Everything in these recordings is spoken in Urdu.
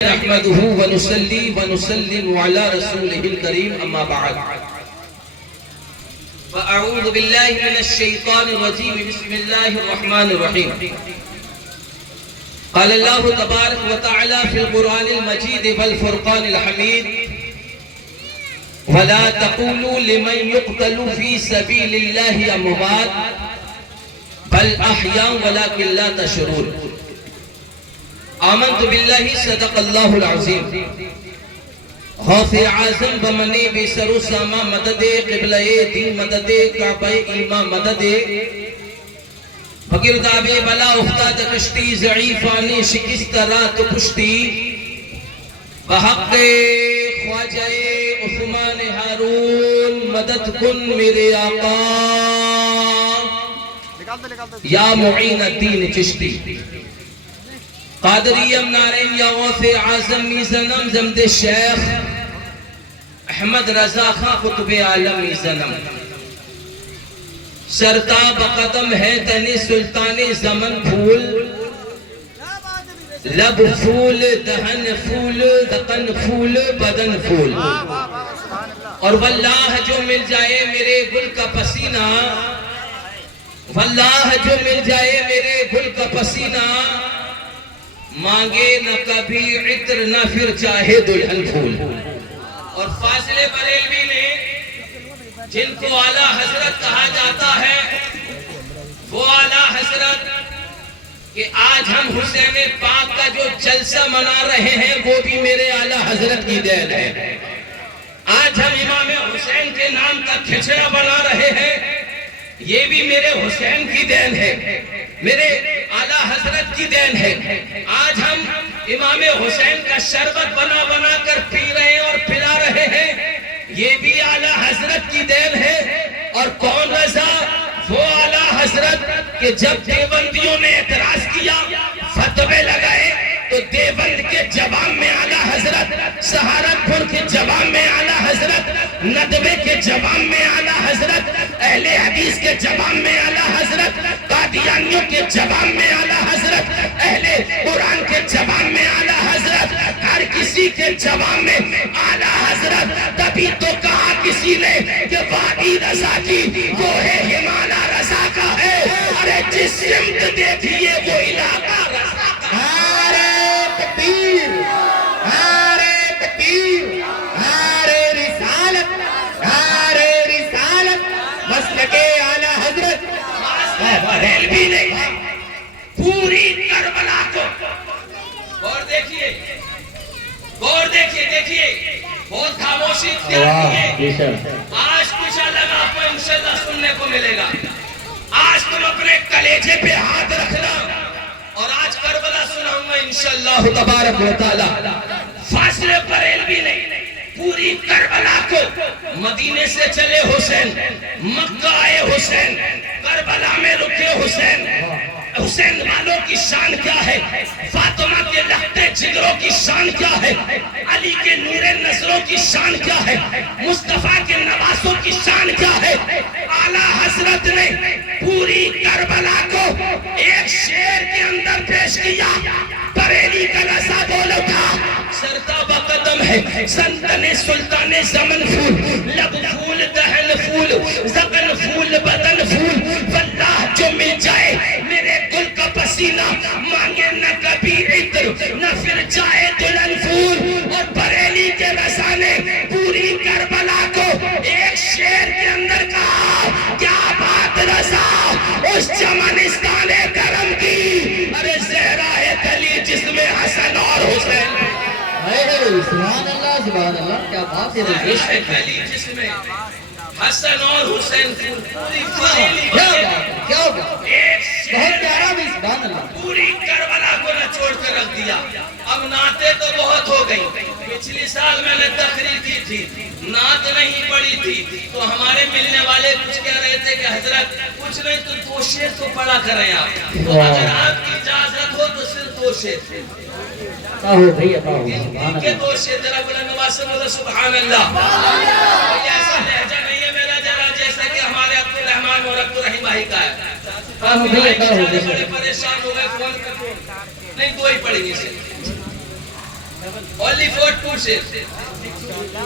نحمده ونصلي ونسلم على رسوله الكريم أما بعد فأعوذ بالله من الشيطان الرجيم بسم الله الرحمن الرحيم قال الله تبارك وتعالى في القرآن المجيد والفرقان الحميد ولا تقولوا لمن يقتل في سبيل الله أموات بل أحياء ولكن لا تشعرون آمنت باللہ صدق اللہ العظیم غوث اعظم بمنی بسر ساما مدد قبلہ دین مدد کعبہ ایمان مدد بگرداب بلا افتاد کشتی ضعیفانی شکست رات پشتی بحق خواجہ عثمان ہارون مدد کن میرے آقا یا معین الدین چشتی قادریم نارین یا غوث اعظم میزنم زمد شیخ احمد رضا خان قطب عالم میزنم سرتاب قدم ہے تنی سلطان زمن پھول لب پھول دہن پھول دقن پھول بدن پھول اور واللہ جو مل جائے میرے گل کا پسینہ واللہ جو مل جائے میرے گل کا پسینہ مانگے نہ کبھی عطر نہ پھر چاہے دلہن پھول اور فاضل بریلوی نے جن کو اعلیٰ حضرت کہا جاتا ہے وہ اعلیٰ حضرت کہ آج ہم حسین پاک کا جو جلسہ منا رہے ہیں وہ بھی میرے اعلیٰ حضرت کی دین ہے آج ہم امام حسین کے نام کا کھچڑا بنا رہے ہیں یہ بھی میرے حسین کی دین ہے میرے اعلیٰ حضرت کی دین ہے آج ہم امام حسین کا شربت بنا بنا کر پی رہے ہیں اور پلا رہے ہیں یہ بھی اعلیٰ حضرت کی دین ہے اور کون رضا وہ اعلیٰ حضرت کہ جب دیوبندیوں نے اعتراض کیا فتوے لگائے تو دیوبند کے جواب میں اعلیٰ حضرت سہارنپور کے جواب میں اعلیٰ حضرت ندوے کے جواب میں اعلیٰ حضرت اہل حدیث کے جواب میں اعلیٰ حضرت قادیانیوں کے جواب میں اعلیٰ حضرت اہل قرآن کے جواب میں اعلیٰ حضرت ہر کسی کے جواب میں اعلیٰ حضرت تبھی تو کہا کسی نے کہ وادی رضا کی وہ ہے ہمالا رضا کا ہے ارے جس سمت دیکھئے وہ علاقہ رضا کا ہے بریلوی نے پوری کربلا کو اور دیکھئے بہت خاموشی اختیار کیے آج کچھ الگ آپ کو انشاءاللہ سننے کو ملے گا آج تم اپنے کلیجے پہ ہاتھ رکھنا اور آج کربلا سناؤں گا انشاءاللہ تبارک و تعالی فاضل بریلوی نے پوری کربلا کو مدینے سے چلے حسین مکہ آئے حسین کربلا میں رکے حسین حسین والوں کی شان کیا ہے فاطمہ کے لختے جگروں کی شان کیا ہے علی کے نور نظروں کی شان کیا ہے مصطفیٰ کے نواسوں کی شان کیا ہے اعلیٰ حضرت نے پوری کربلا کو ایک شعر کے اندر پیش کیا بریلی کا لسا بول اٹھا سرتاب قدم ہے سنتن سلطان زمن پھول لب پھول دہن پھول زقن پھول بدن پھول واللہ جو مل جائے میرے گل کا پسینہ مانگے نہ کبھی عطر نہ پھر جائے دلہن پھول اور بریلی کے رضا نے پوری کربلا کو ایک شعر کے اندر کہا کیا بات رضا اس چمنستان کرم کی ارے زہرا ہے کلی جس میں حسن اور حسین سبحان اللہ کیا بات ہے عشق کلی جس میں حسن اور حسین کیا بہت پیارا بھی سبحان اللہ پوری کربلا کو نہ چھوڑ کر رکھ دیا اب نعتیں تو بہت ہو گئی پچھلی سال میں نے تقریر کی تھی نعت نہیں پڑھی تھی تو ہمارے ملنے والے کچھ کہہ رہے تھے کہ حضرت کچھ نہیں تو دو شعر تو پڑھا کریں آپ تو اگر آپ کی اجازت ہو تو صرف دو شعر ان کے دو شعر ذرا بلند آواز سے بولو سبحان اللہ ایسا لہجہ نہیں ہے میرا ذرا جیسا کہ ہمارے عبدالرحمن اور عبدالرحیم بھائی کا ہے بڑے پریشان ہو گئے فون نہیں دو ہی پڑھیں گے only for 2 shades.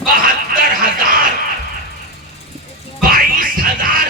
72,000 22,000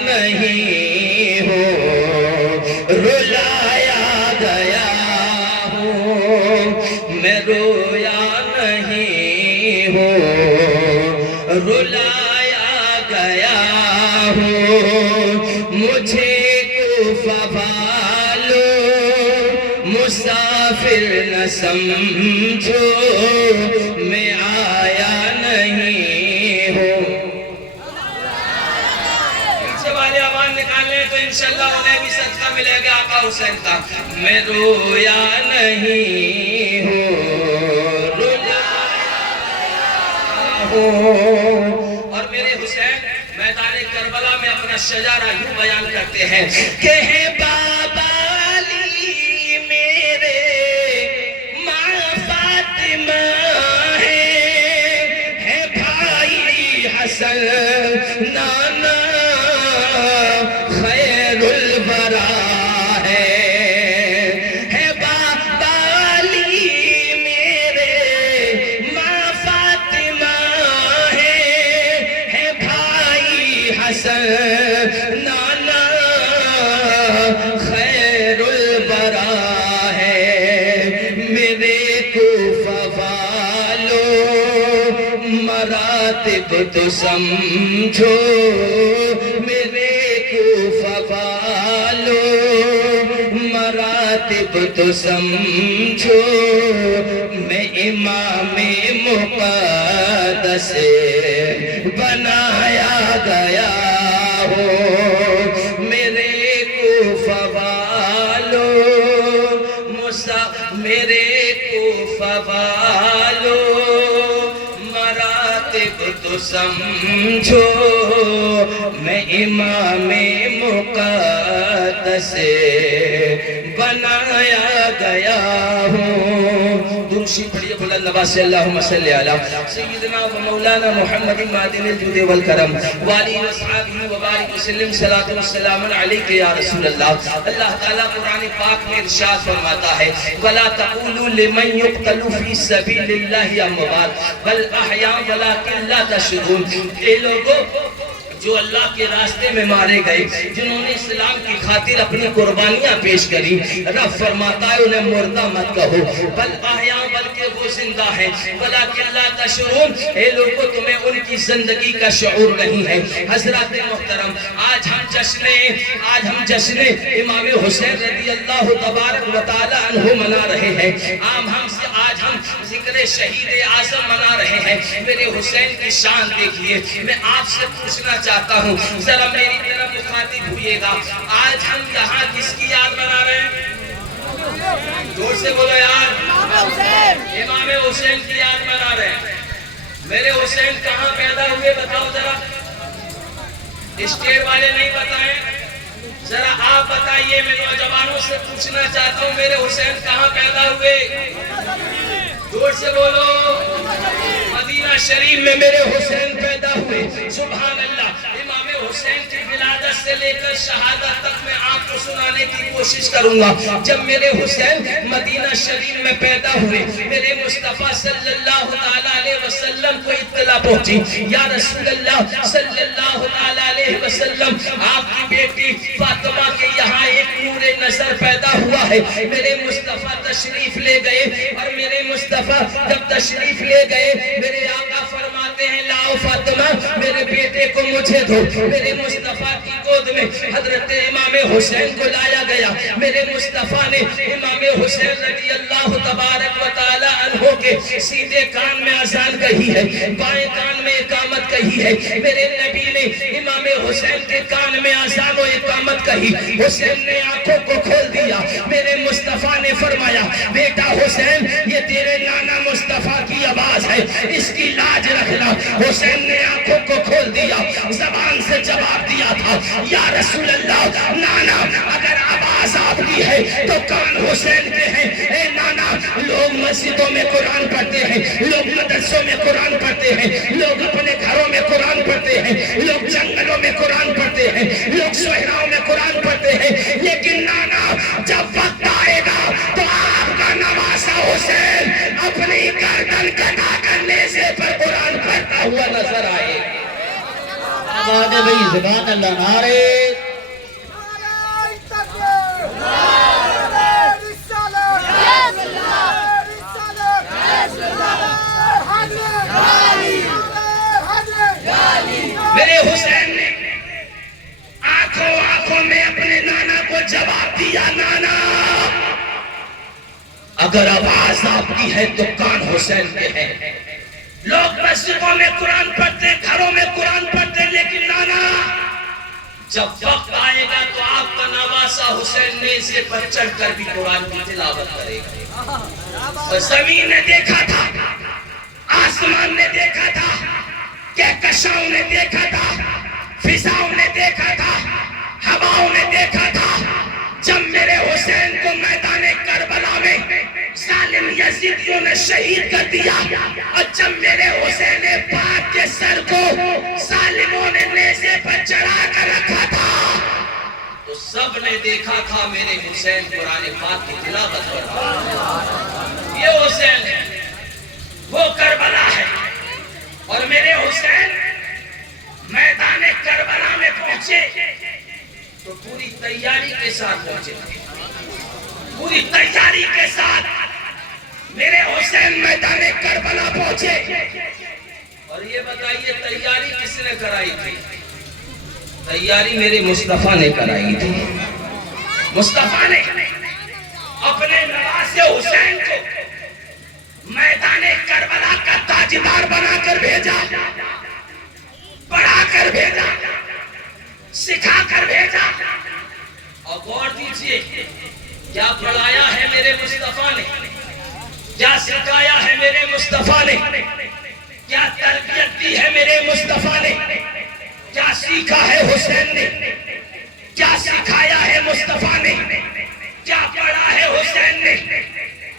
نہیں ہوں، رلایا گیا ہوں، میں رویا نہیں ہوں، رلایا گیا ہوں، مجھے کوفہ والوں مسافر نہ سمجھو، میں آیا نہیں ہوں۔ پیچھے والے آواز نکال لیں تو انشاءاللہ انہیں بھی صدقہ ملے گا آقا حسین کا۔ میں رویا نہیں ہوں، رلایا ہوں۔ اور میرے حسین میدان کربلا میں اپنا شجاعہ یوں بیان کرتے ہیں کہ ہے بابا علی میرے، ماں فاطمہ ہے بھائی حسن نانا خیر الورا ہے بابا علی میرے، ماں فاطمہ ہے بھائی حسن نانا خیر الورا ہے، میرے کوفہ والوں مراتب تو سمجھو، میرے کوفہ والوں مراتب تو سمجھو، میں امام مقدس بنایا گیا ہوں، میرے کوفہ والوں میرے کوفہ والوں مراتب تو سمجھو، میں امام مقدس بنایا گیا ہوں۔ درشی پڑھیے بلند نواز سے اللہم صلی علی سیدنا و مولانا محمد معدن الجود والکرم والی اصحابہ وبارک وسلم صلاۃ والسلام علیک یا رسول اللہ۔ اللہ تعالیٰ قرآن پاک میں ارشاد فرماتا ہے وَلَا تَقُولُوا لِمَنْ يُقْتَلُ فِي سَبِيلِ اللَّهِ أَمْوَاتٌ بَلْ أَحْيَاءٌ وَلَكِنْ لَا تَشْعُرُونَ۔ اے لوگوں جو اللہ کے راستے میں مارے گئے، جنہوں نے اسلام کی خاطر اپنی قربانیاں پیش کری، رب فرماتا ہے انہیں مردہ مت کہو، بل احیاء بلکہ وہ زندہ ہیں، ولیکن لا تشعرون، اے لوگوں تمہیں ان کی زندگی کا شعور نہیں ہے۔ حضرات محترم، آج ہم جشن امام حسین رضی اللہ تبارک و تعالی عنہ منا رہے ہیں۔ آج ہم ذکر شہید اعظم منا رہے ہیں۔ میرے حسین کی شان دیکھیے، میں آپ سے پوچھنا چاہتا ہوں، ذرا میری طرف مخاطب ہوئیے گا، آج ہم یہاں کس کی یاد منا رہے ہیں؟ زور سے بولو یار، امام حسین کی یاد منا رہے ہیں۔ میرے حسین کہاں پیدا ہوئے بتاؤ ذرا، اسٹیٹ والے نہیں بتائیں، ذرا آپ بتائیے، میں نوجوانوں سے پوچھنا چاہتا ہوں میرے حسین کہاں پیدا ہوئے؟ زور سے بولو، مدینہ شریف میں میرے حسین پیدا ہوئے۔ سبحان اللہ، امام حسین کی ولادت سے لے کر شہادت تک میں آپ کو سنانے کی کوشش کروں گا۔ جب میرے حسین مدینہ شریف میں پیدا ہوئے، میرے مصطفیٰ صلی اللہ علیہ وسلم کو اطلاع پہنچی، یا رسول اللہ صلی اللہ علیہ وسلم، آپ کی بیٹی فاطمہ کے یہاں ایک نور نظر پیدا ہوا ہے۔ میرے مصطفیٰ تشریف لے گئے، اور میرے مصطفیٰ جب تشریف لے گئے، میرے آقا فرماتے ہیں لاؤ فاطمہ میرے بیٹے کو مجھے دو۔ میرے مصطفیٰ کی گود میں حضرت امام حسین کو لایا گیا۔ میرے مصطفیٰ نے امام حسین رضی اللہ تبارک و تعالی عنہ کے سیدھے کان میں اذان کہی ہے، بائیں کان میں اقامت کہی ہے۔ میرے نبی نے امام حسین کے کان میں اذان و اقامت کہی، حسین نے آنکھوں کو کھول دیا۔ میرے مصطفیٰ نے فرمایا بیٹا حسین یہ تیرے نانا مصطفیٰ کی آواز ہے، اس کی لاج رکھنا۔ حسین نے آنکھوں کو کھول دیا، زبان سے جواب دیا تھا یا رسول اللہ، نانا اگر آواز آپ کی ہے تو کان حسین کے ہیں۔ اے نانا، لوگ مسجدوں میں قرآن پڑھتے ہیں، لوگ مدرسوں میں قرآن پڑھتے ہیں، لوگ اپنے گھروں میں قرآن پڑھتے ہیں، لوگ جنگلوں میں قرآن پڑھتے ہیں، لوگ صحراؤں میں قرآن پڑھتے ہیں، لیکن نانا جب وقت آئے گا تو آپ کا نواسا حسین اپنی گردن کٹا کر نیزے پر قرآن پڑھتا ہوا نظر آئے۔ آواز ہے بھائی زبان اللہ نعرے میرے حسین نے آنکھوں میں اپنے نانا کو جواب دیا، نانا اگر آواز آپ کی ہے تو کان حسین کے ہے۔ لوگ مسجدوں میں قرآن پڑھتے، گھروں میں قرآن پڑھتے، لیکن نانا جب وقت آئے گا تو آپ کا نواسا حسین نیزے پر چڑھ کر بھی قرآن کی تلاوت کرے گا۔ زمین نے دیکھا تھا، آسمان نے دیکھا تھا، کہکشاؤں نے دیکھا تھا، فضاؤں نے دیکھا تھا، ہواؤں نے دیکھا تھا، جب میرے حسین کو میدان کربلا میں ظالم یزیدیوں نے شہید کر دیا، اور جب میرے حسین پاک کے سر کو ظالموں نے نیزے پر چڑھا کر رکھا تھا تو سب نے دیکھا تھا میرے حسین قرآن پاک کی تلاوت کر رہا۔ یہ حسین ہے، وہ کربلا ہے، اور میرے حسین میدان کربلا میں پہنچے تو پوری تیاری کے ساتھ پہنچے تھے، پوری تیاری کے ساتھ میرے حسین میدان کربلا پہنچے۔ اور یہ بتائیے تیاری کس نے کرائی تھی؟ تیاری میرے مصطفیٰ نے کرائی تھی۔ مصطفیٰ نے اپنے نواسے حسین کو میدان کربلا کا تاجدار بنا کر بھیجا، پڑھا کر بھیجا، سکھا کر بھیجا۔ اور غور دیجئے کیا پڑھایا ہے میرے مصطفیٰ نے، کیا سکھایا ہے میرے مصطفیٰ نے، کیا تربیت دی ہے میرے مصطفیٰ نے، کیا سیکھا ہے حسین نے، کیا سکھایا ہے مصطفیٰ نے، کیا پڑھا ہے حسین نے،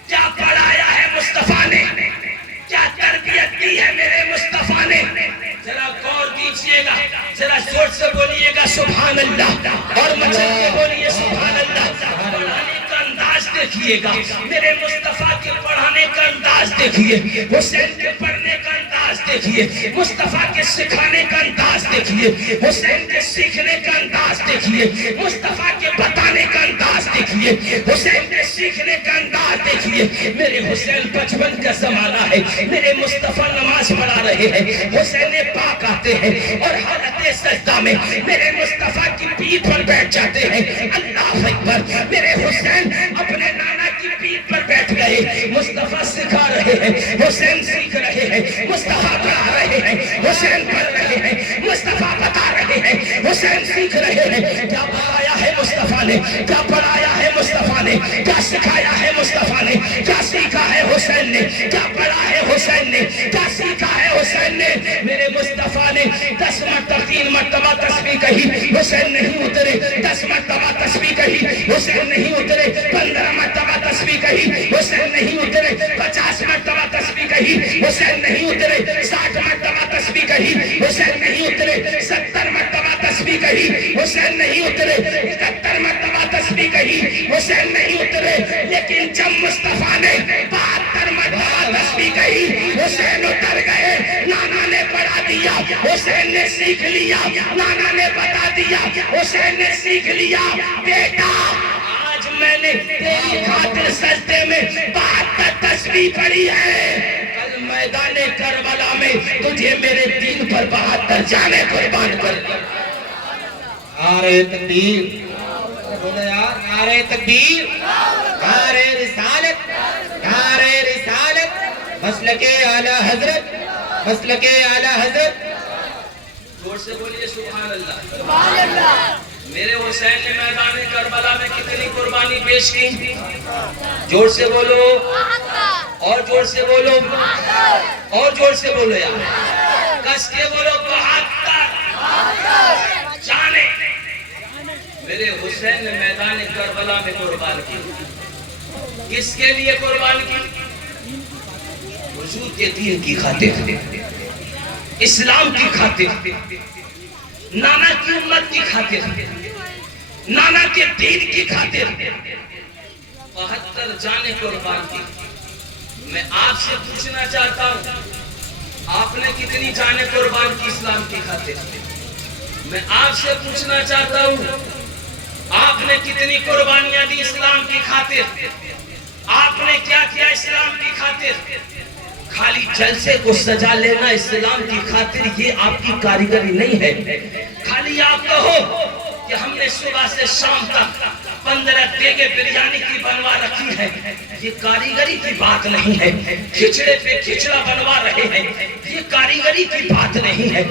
کیا پڑھایا ہے مصطفیٰ نے، کیا تربیت دی ہے میرے مصطفیٰ نے۔ ذرا غور دیجئے گا، ذرا زور سے بولیے گا سبحان اللہ، اور مچل کے بولیے سبحان اللہ۔ پڑھانے کا انداز دیکھیے گا، میرے مصطفیٰ کے پڑھانے کا انداز دیکھیے، حسین کے پڑھنے کا انداز دیکھیے، مصطفیٰ کے سکھانے کا انداز دیکھیے، حسین کے سیکھنے کا انداز دیکھیے، مصطفیٰ کے بتانے کا انداز دیکھیے، حسین کے سیکھنے کا انداز دیکھیے۔ میرے حسین بچپن کا زمانہ ہے، میرے مصطفیٰ نماز پڑھا رہے ہیں، حسین پاک آتے ہیں اور حالت سجدہ میں میرے مصطفیٰ کی پیٹھ پر بیٹھ جاتے ہیں۔ اللہ اکبر، میرے حسین اپنے نانا کی پیٹھ پر بیٹھ گئے، مصطفیٰ سکھا رہے ہیں، حسین سیکھ رہے ہیں، مصطفیٰ پڑھا رہے ہیں، حسین پڑھ رہے ہیں، مصطفیٰ بتا رہے ہیں، حسین سیکھ رہے ہیں۔ کیا پڑھایا ہے مصطفیٰ نے، کیا پڑھایا ہے مصطفیٰ نے، کیا سکھایا ہے مصطفیٰ نے، کیا سیکھا ہے حسین نے، کیا پڑھا ہے حسین نے، کیا سیکھا ہے حسین نے۔ میرے مصطفیٰ نے 10 مرتبہ 3 مرتبہ تسبیح کہی، حسین نہیں اترے، 10 مرتبہ تسبیح کہی، حسین نہیں اترے، 15 مرتبہ تسبیح کہی، حسین نہیں اترے، 50 مرتبہ تسبیح کہی، حسین نہیں اترے، 60 مرتبہ تسبیح کہی، حسین نہیں اترے، 70 مرتبہ تسبیح کہی، حسین نہیں اترے، 71 مرتبہ تسبیح کہی، حسین نہیں اترے۔ لیکن جب مصطفیٰ نے 72 مرتبہ تسبیح کہی، حسین اتر گئے۔ نانا نے پڑھا دیا، حسین نے سیکھ لیا، نانا نے بتا دیا، حسین نے سیکھ لیا۔ بیٹا آج میں نے تیری خاطر سجدے میں 72 تسبیح پڑھی ہے، کل میدان کربلا میں تجھے میرے دین پر 72 جانے قربان کر دیا۔ نعرہ تکبیر، بولو یار نعرہ تکبیر، نعرہ رسالت، نعرہ رسالت، مسلک اعلیٰ حضرت، مسلک اعلیٰ حضرت۔ زور سے بولیے سبحان اللہ، سبحان اللہ۔ میرے حسین نے میدان کربلا میں کتنی قربانی پیش کی؟ زور سے بولو، اور زور سے بولو، اور زور سے بولو یار، کس کے بولو 72 جانے میرے حسین نے میدان کربلا میں قربان کی۔ کس کے لیے قربان کی؟ حضور کے دین کی خاطر، اسلام کی خاطر، نانا کی امت کی خاطر، نانا کے دین کی خاطر 72 جانیں قربان کی۔ میں آپ سے پوچھنا چاہتا ہوں، آپ نے کتنی جانیں قربان کی اسلام کی خاطر؟ میں آپ سے پوچھنا چاہتا ہوں، آپ نے کتنی قربانیاں دی اسلام کی خاطر؟ آپ نے کیا کیا اسلام کی خاطر؟ خالی جلسے کو سجا لینا اسلام کی خاطر یہ آپ کی کاریگری نہیں ہے۔ خالی آپ کہو کہ ہم نے صبح سے شام تک 15 دیگے بریانی کی بنوا رکھی ہے، یہ کاریگری کی بات نہیں ہے۔ کھچڑے پہ کھچڑا بنوا رہے ہیں، یہ کاریگری کی بات نہیں ہے۔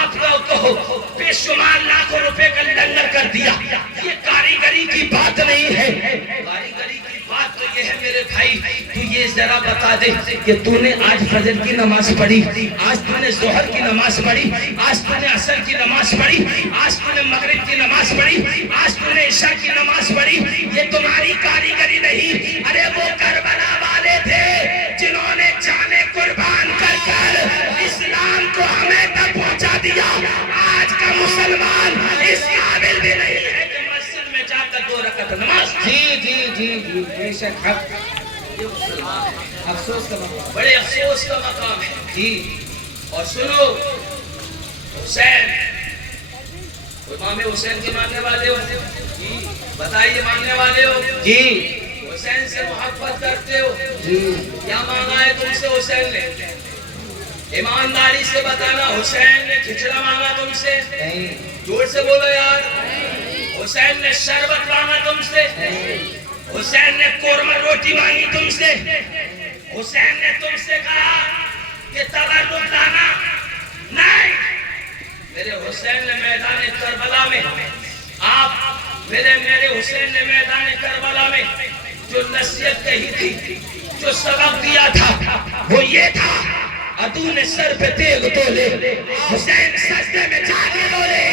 آپ کہو بے شمار لاکھوں روپے کا لنگر کر دیا، یہ کاریگری کی بات نہیں ہے۔ کاریگری کی بات تو یہ ہے میرے بھائی، تو یہ ذرا بتا دے کہ تو نے آج فجر کی نماز پڑھی، آج تو نے ظہر کی نماز پڑھی، آج تو نے عصر کی نماز پڑھی، آج تو نے مغرب کی نماز پڑھی، آج تو نے عشاء کی نماز پڑھی، یہ تمہاری کاریگری نہیں۔ ارے وہ کربلا والے تھے جنہوں نے جانے قربان کر کر اسلام کو ہمیں تک پہنچا دیا۔ آج کا مسلمان اس قابل بھی نہیں ہے کہ مسجد میں جا کر 2 رکعت نماز۔ جی بے شک حق، افسوس کا مقام، بڑے افسوس کا مقام ہے جی۔ اور سنو، حسین، امام حسین کے ماننے والے ہو؟ بتائیے ماننے والے ہو؟ جی حسین سے محبت کرتے ہو؟ جی کیا مانگا ہے تم سے حسین نے؟ ایمانداری سے بتانا، حسین نے کھچڑا مانگا تم سے؟ نہیں، جوڑ سے بولو یار۔ حسین نے شربت مانگا تم سے؟ حسین نے قورمہ روٹی مانگی تم سے؟ حسین نے تم سے کہا کہ تورک لانا؟ نہیں، میرے حسین نے میدان کربلا میں، میرے حسین نے میدان کربلا میں جو نصیحت کہی تھی، جو سبق دیا تھا، وہ یہ تھا، عدو نے سر پہ تیغ تولے، حسین سجدے میں جا کے بولے،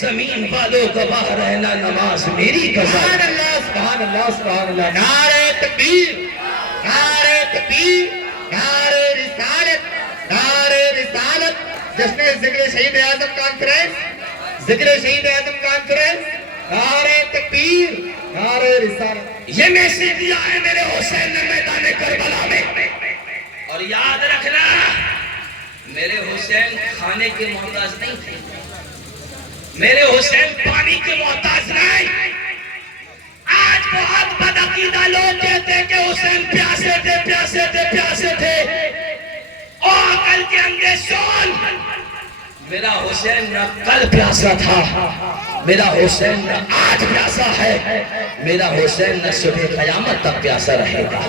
زمین والوں گواہ رہنا نماز میری قضا۔ سبحان اللہ سبحان اللہ سبحان اللہ۔ نعرہ تکبیر، نعرہ تکبیر، نعرہ رسالت، نعرہ رسالت۔ جشن ذکر شہید اعظم کانفرنس، ذکر شہید اعظم کانفرنس، نعرہ تکبیر، نعرہ رسالت۔ یہ میسج دیا ہے میرے حسین نے میدان کربلا میں۔ اور یاد رکھنا، میرے حسین کھانے کے محتاج نہیں تھے، میرے حسین پانی کے محتاج نہیں۔ آج بہت بدعقیدہ لوگ کہتے ہیں کہ حسین پیاسے تھے، پیاسے تھے، پیاسے تھے۔ او عقل کے اندھے سن، میرا حسین نہ کل پیاسا تھا، میرا حسین نہ آج پیاسا ہے، میرا حسین نہ صبح قیامت تک پیاسا رہے گا۔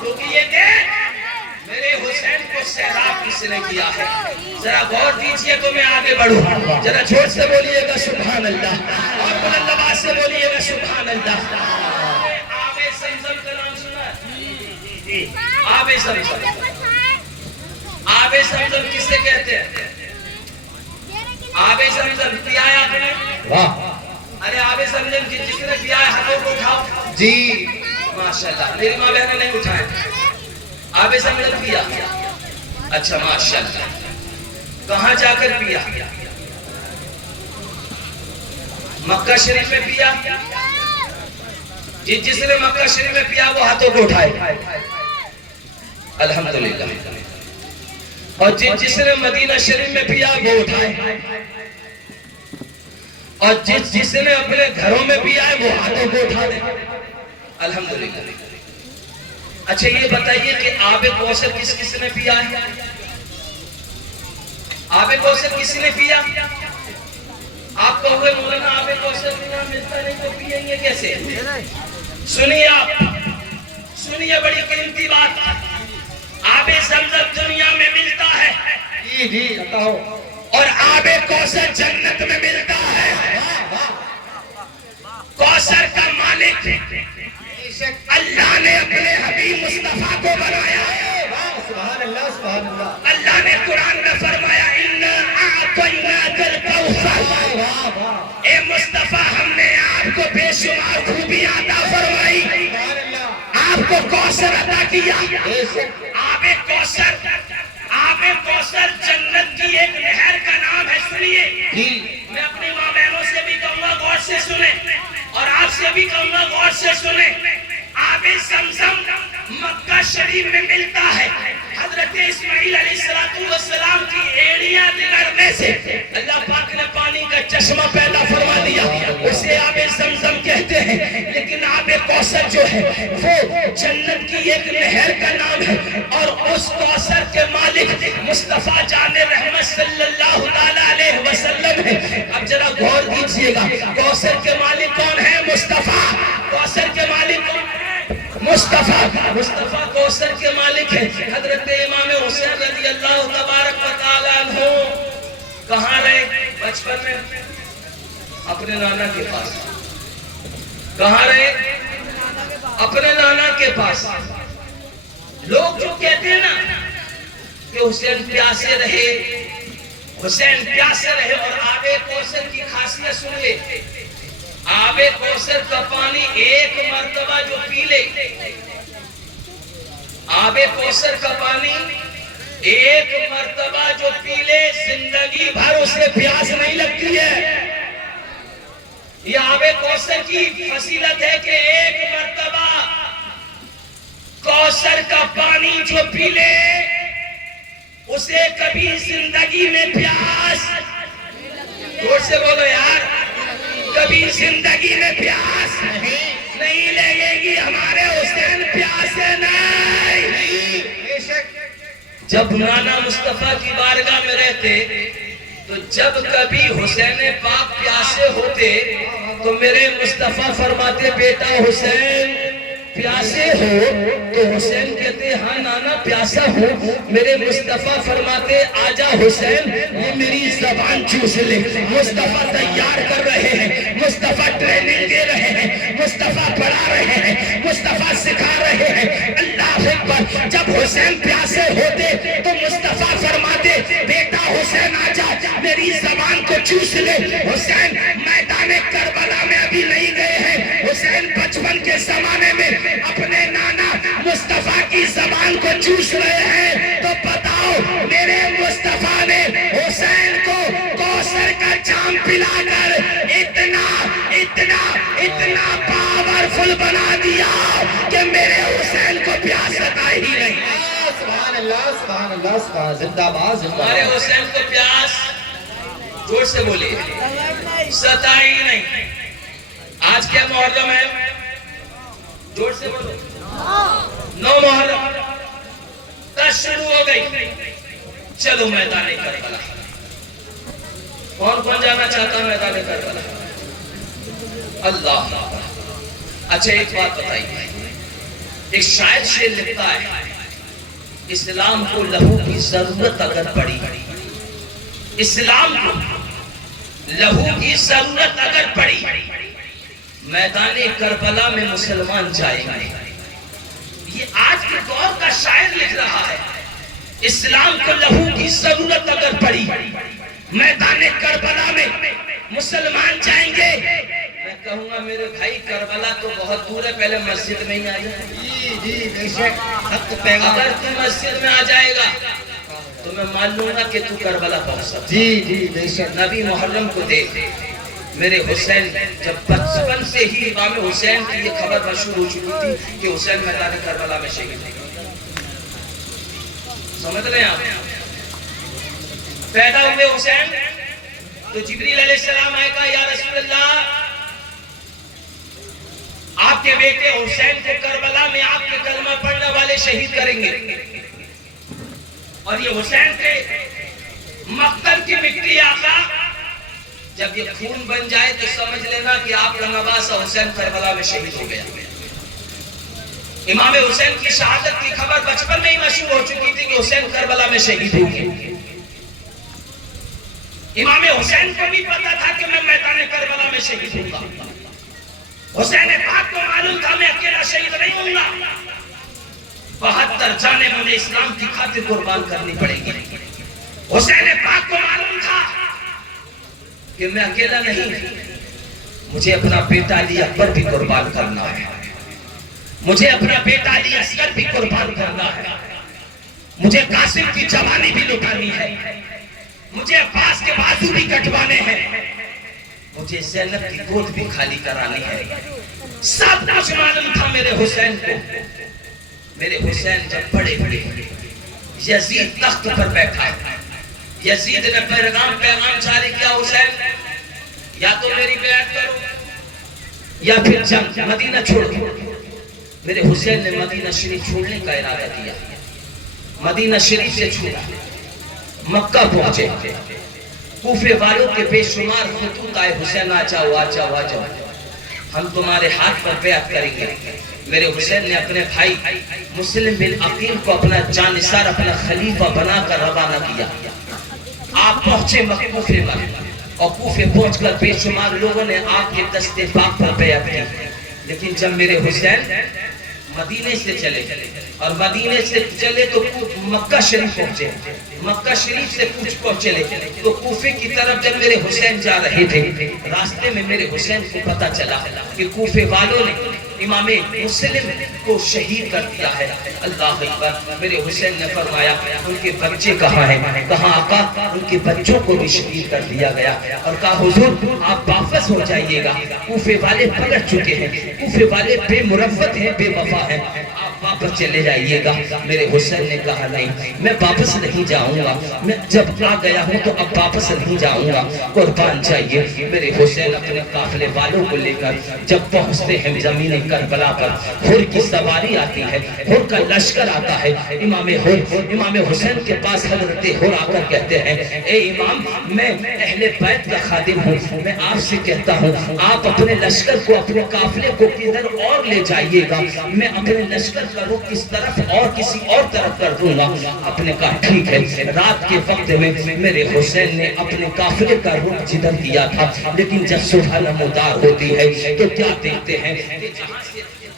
کیونکہ یہ دیکھ، میرے حسین کو سیراب کس نے کیا ہے؟ ذرا غور دیجئے تو میں آگے بڑھوں، ذرا جھوٹ سے بولیے گا سبحان اللہ، اور بلند آواز سے بولیے گا سبحان اللہ۔ آب زمزم کا نام سنا ہے؟ آب زمزم، آب زمزم کس سے کہتے ہیں؟ آب زمزم پیا ہے آپ نے؟ واہ، ارے آب زمزم جس نے پیا ہے ہاتھوں کو اٹھاؤ۔ جی ماشاءاللہ، میری ماں بہنیں نہیں اٹھائیں۔ آب زمزم پیا؟ اچھا ماشاءاللہ۔ کہاں جا کر پیا؟ مکہ شریف میں پیا؟ جس نے مکہ شریف میں پیا وہ ہاتھوں کو اٹھائے۔ الحمدللہ۔ اور جس نے مدینہ شریف میں پیا وہ اٹھائے، اور جس نے اپنے گھروں میں پیا ہے وہ ہاتھوں کو اٹھا دے۔ الحمدللہ۔ اچھا یہ بتائیے کہ آب کوثر کس نے پیا ہے؟ آب کوثر کس نے پیا؟ آپ کہو گے مولانا آب کوثر یہاں ملتا نہیں تو پیئیں گے کیسے؟ سنیے آپ، سنیے بڑی قیمتی بات، آب زمزم دنیا میں ملتا ہے، جی بتاؤ، اور آب کوثر جنت میں ملتا ہے۔ کوثر کا مالک اللہ نے اپنے حبیب مصطفیٰ کو بنایا ہے۔ سبحان اللہ سبحان اللہ۔ اللہ نے قرآن میں فرمایا اِنَّا أَعْطَيْنَاكَ الْكَوْثَرَ، اے مصطفیٰ ہم نے آپ کو بے شمار خوبیاں عطا فرمائی، آپ کو کوثر عطا کیا۔ آب کوثر جنت کی ایک نہر کا نام ہے، سنیے۔ میں اپنی ماں بہنوں سے بھی کہوں گا غور سے سنیں، اور آپ سے بھی کہوں گا غور سے سنیں۔ آب زمزم مکہ شریف میں ملتا ہے، حضرت اسماعیل علیہ السلام کی ایڑیاں بگڑنے سے اللہ پاک نے پانی کا چشمہ پیدا فرما دیا، اسے آب زمزم کہتے ہیں، لیکن آب کوثر جو ہے وہ جنت کی ایک نہر کا نام ہے، اور اس کوثر کے مالک مصطفیٰ جان رحمت صلی اللہ علیہ وسلم ہے۔ اب ذرا غور کیجئے گا، کوثر کے مالک کون ہے؟ مصطفیٰ۔ کوثر کے مالک کون ہے؟ مصطفیٰ کوثر کے مالک ہیں۔ حضرت امام حسین رضی اللہ تبارک و تعالیٰ عنہ کہاں رہے بچپن میں؟ اپنے نانا کے پاس۔ کہاں رہے؟ اپنے نانا کے پاس۔ لوگ جو کہتے ہیں نا کہ حسین پیاسے رہے، حسین پیاسے رہے، اور آب کوثر کی خاصیت سن لے، آب کوثر کا پانی ایک مرتبہ جو پی لے، آب کوثر کا پانی ایک مرتبہ جو پی لے، زندگی بھر اسے پیاس نہیں لگتی ہے۔ یہ آب کوثر کی فضیلت ہے کہ ایک مرتبہ کوثر کا پانی جو پی لے، اسے کبھی زندگی میں پیاس، زور سے بولو یار، کبھی زندگی میں پیاس نہیں لگے گی۔ ہمارے حسین پیاسے نہیں۔ جب نانا مصطفیٰ کی بارگاہ میں رہتے تو جب کبھی حسین پاک پیاسے ہوتے تو میرے مصطفیٰ فرماتے بیٹا حسین پیاسے ہو؟ تو حسین کہتے ہاں نانا پیاسا ہوں۔ میرے مصطفیٰ فرماتے آجا حسین یہ میری زبان چوس لے۔ مصطفیٰ تیار کر رہے ہیں، مصطفیٰ ٹریننگ دے رہے ہیں، مصطفیٰ پڑھا رہے ہیں، مصطفیٰ سکھا رہے ہیں۔ اللہ اکبر۔ جب حسین پیاسے ہوتے تو مصطفیٰ فرماتے بیٹا حسین آجا میری زبان کو چوس لے۔ حسین میدان کربلا میں ابھی نہیں گئے ہیں، حسین بچپن کے زمانے میں اپنے نانا مصطفیٰ کی زبان کو چوس رہے ہیں۔ تو بتاؤ میرے مصطفیٰ نے حسین کو کوثر کا جام پلا کر اتنا پاورفل بنا دیا کہ میرے حسین کو پیاس ستائی ہی نہیں۔ سبحان اللہ، سبحان اللہ، سبحان زندہ باد، زندہ ہمارے باد۔ حسین کو پیاس، زور سے بولیے، ستائی ہی نہیں۔ آج کیا محرم ہے؟ زور سے بولو، 9 محرم تش شروع ہو گئی۔ چلو میدان کربلا۔ کون کون جانا چاہتا ہے میدان کربلا؟ اللہ۔ اچھا ایک بات بتائیے، ایک شاعر شعر لکھتا ہے اسلام کو لہو کی ضرورت اگر پڑی، اسلام کو لہو کی ضرورت اگر پڑی، میدان کربلا میں مسلمان جائیں گے۔ یہ آج کے دور کا شاعر لکھ رہا ہے، اسلام کو لہو کی ضرورت اگر پڑی، میدان کربلا میں مسلمان جائیں گے۔ میں کہوں گا میرے بھائی کربلا تو بہت دور ہے، پہلے مسجد میں ہی آ جائے۔ جی بے شک، حق پیغام۔ اگر تو مسجد میں آ جائے گا تو میں مان لوں گا کہ تو کربلا پہنچ سکتا۔ جی بے شک۔ نبی محرم کو دیکھ، میرے حسین جب بچپن سے ہی امام حسین کی یہ خبر مشہور ہو چکی تھی کہ حسین میدان کربلا میں شہید ہو گئے۔ سمجھ رہے ہیں آپ؟ پیدا ہوئے حسین تو جبریل علیہ السلام آئے کہا یا رسول اللہ آپ کے بیٹے حسین کو کربلا میں آپ کے کلمہ پڑھنے والے شہید کریں گے، اور یہ حسین کے مقتل کی مٹی آقا جب یہ خون بن جائے تو سمجھ لینا کہ آپ کا نواسہ حسین کربلا میں شہید ہو گیا۔ امام حسین کی شہادت کی خبر بچپن میں ہی مشہور ہو چکی تھی کہ حسین کربلا میں شہید ہو گئے۔ امام حسین کو بھی پتا تھا کہ میں میدان کربلا میں شہید ہوں گا۔ حسین پاک کو معلوم تھا میں اکیلا شہید نہیں ہوں گا، 72 جانیں مجھے اسلام کی خاطر قربان کرنی پڑے گی۔ حسین پاک کو معلوم تھا کہ میں اکیلا نہیں، مجھے اپنا بیٹا علی اکبر بھی قربان کرنا ہے، مجھے اپنا بیٹا علی اصغر بھی قربان کرنا ہے، مجھے قاسم کی جوانی بھی لٹانی ہے، مجھے عباس کے بازو بھی کٹوانے ہیں، مجھے زینب کی گود بھی خالی کرانی ہے۔ سب کچھ معلوم تھا میرے حسین کو۔ میرے حسین جب بڑے یزید تخت پر بیٹھا ہے. یزید نے پیغام جاری کیا حسین یا تو میری بیعت کرو یا پھر جنگ مدینہ چھوڑ دو. میرے حسین نے مدینہ شریف چھوڑنے کا ارادہ کیا. مدینہ شریف سے چھوڑا, مکہ پہنچے. کوفے والوں کے بے شمار خطوط آئے, حسین آ جاؤ آ جاؤ آ جاؤ, ہم تمہارے ہاتھ پر بیعت کریں گے. میرے حسین نے اپنے بھائی مسلم بن عقیل کو اپنا جانثار, اپنا خلیفہ بنا کر روانہ کیا. آپ پہنچے کوفے میں, اور کوفے پہنچ کر بے شمار لوگوں نے آپ کے دستے پاک پر بیعت کی. لیکن جب میرے حسین مدینے سے چلے اور مدینے سے چلے تو مکہ شریف پہنچے. مکہ شریف سے کچھ پہنچے تو کوفے کی طرف جب میرے حسین جا رہے تھے, راستے میں میرے حسین کو پتا چلا کہ کوفے والوں نے امام مسلم کو شہید کر دیا ہے. اللہ اکبر. میرے حسین نے فرمایا ان کے بچے کہاں ہیں؟ کہاں آقا؟ ان کے بچوں کو بھی شہید کر دیا گیا. اور کہا حضور آپ واپس ہو جائیے گا, کوفے والے پلٹ چکے ہیں, کوفے والے بے مروت ہیں, بے وفا ہیں, آپ واپس چلے جائیے گا. میرے حسین نے کہا نہیں, میں واپس نہیں جاؤں گا, میں جب آ گیا ہوں تو اب واپس نہیں جاؤں گا, قربان چاہیے. میرے حسین اپنے قافلے والوں کو لے کر جب پہنچتے ہیں زمین کربلا پر, ہر کی سواری آتی ہے, ہر کا لشکر آتا ہے. امام حسین کے پاس حضرت ہر آ کر کہتے ہیں اے امام, میں اہل بیت کا خادم ہوں, میں آپ سے کہتا ہوں آپ اپنے لشکر کو, اپنے قافلے کو کدھر اور لے جائیے گا, میں اپنے لشکر کا رخ کس طرف اور کسی اور طرف کر دوں گا. آپ نے کہا ٹھیک ہے. رات کے وقت میں میرے حسین نے اپنے قافلے کا رخ جدھر دیا تھا, لیکن جب صبح نمودار ہوتی ہے تو کیا دیکھتے ہیں کہ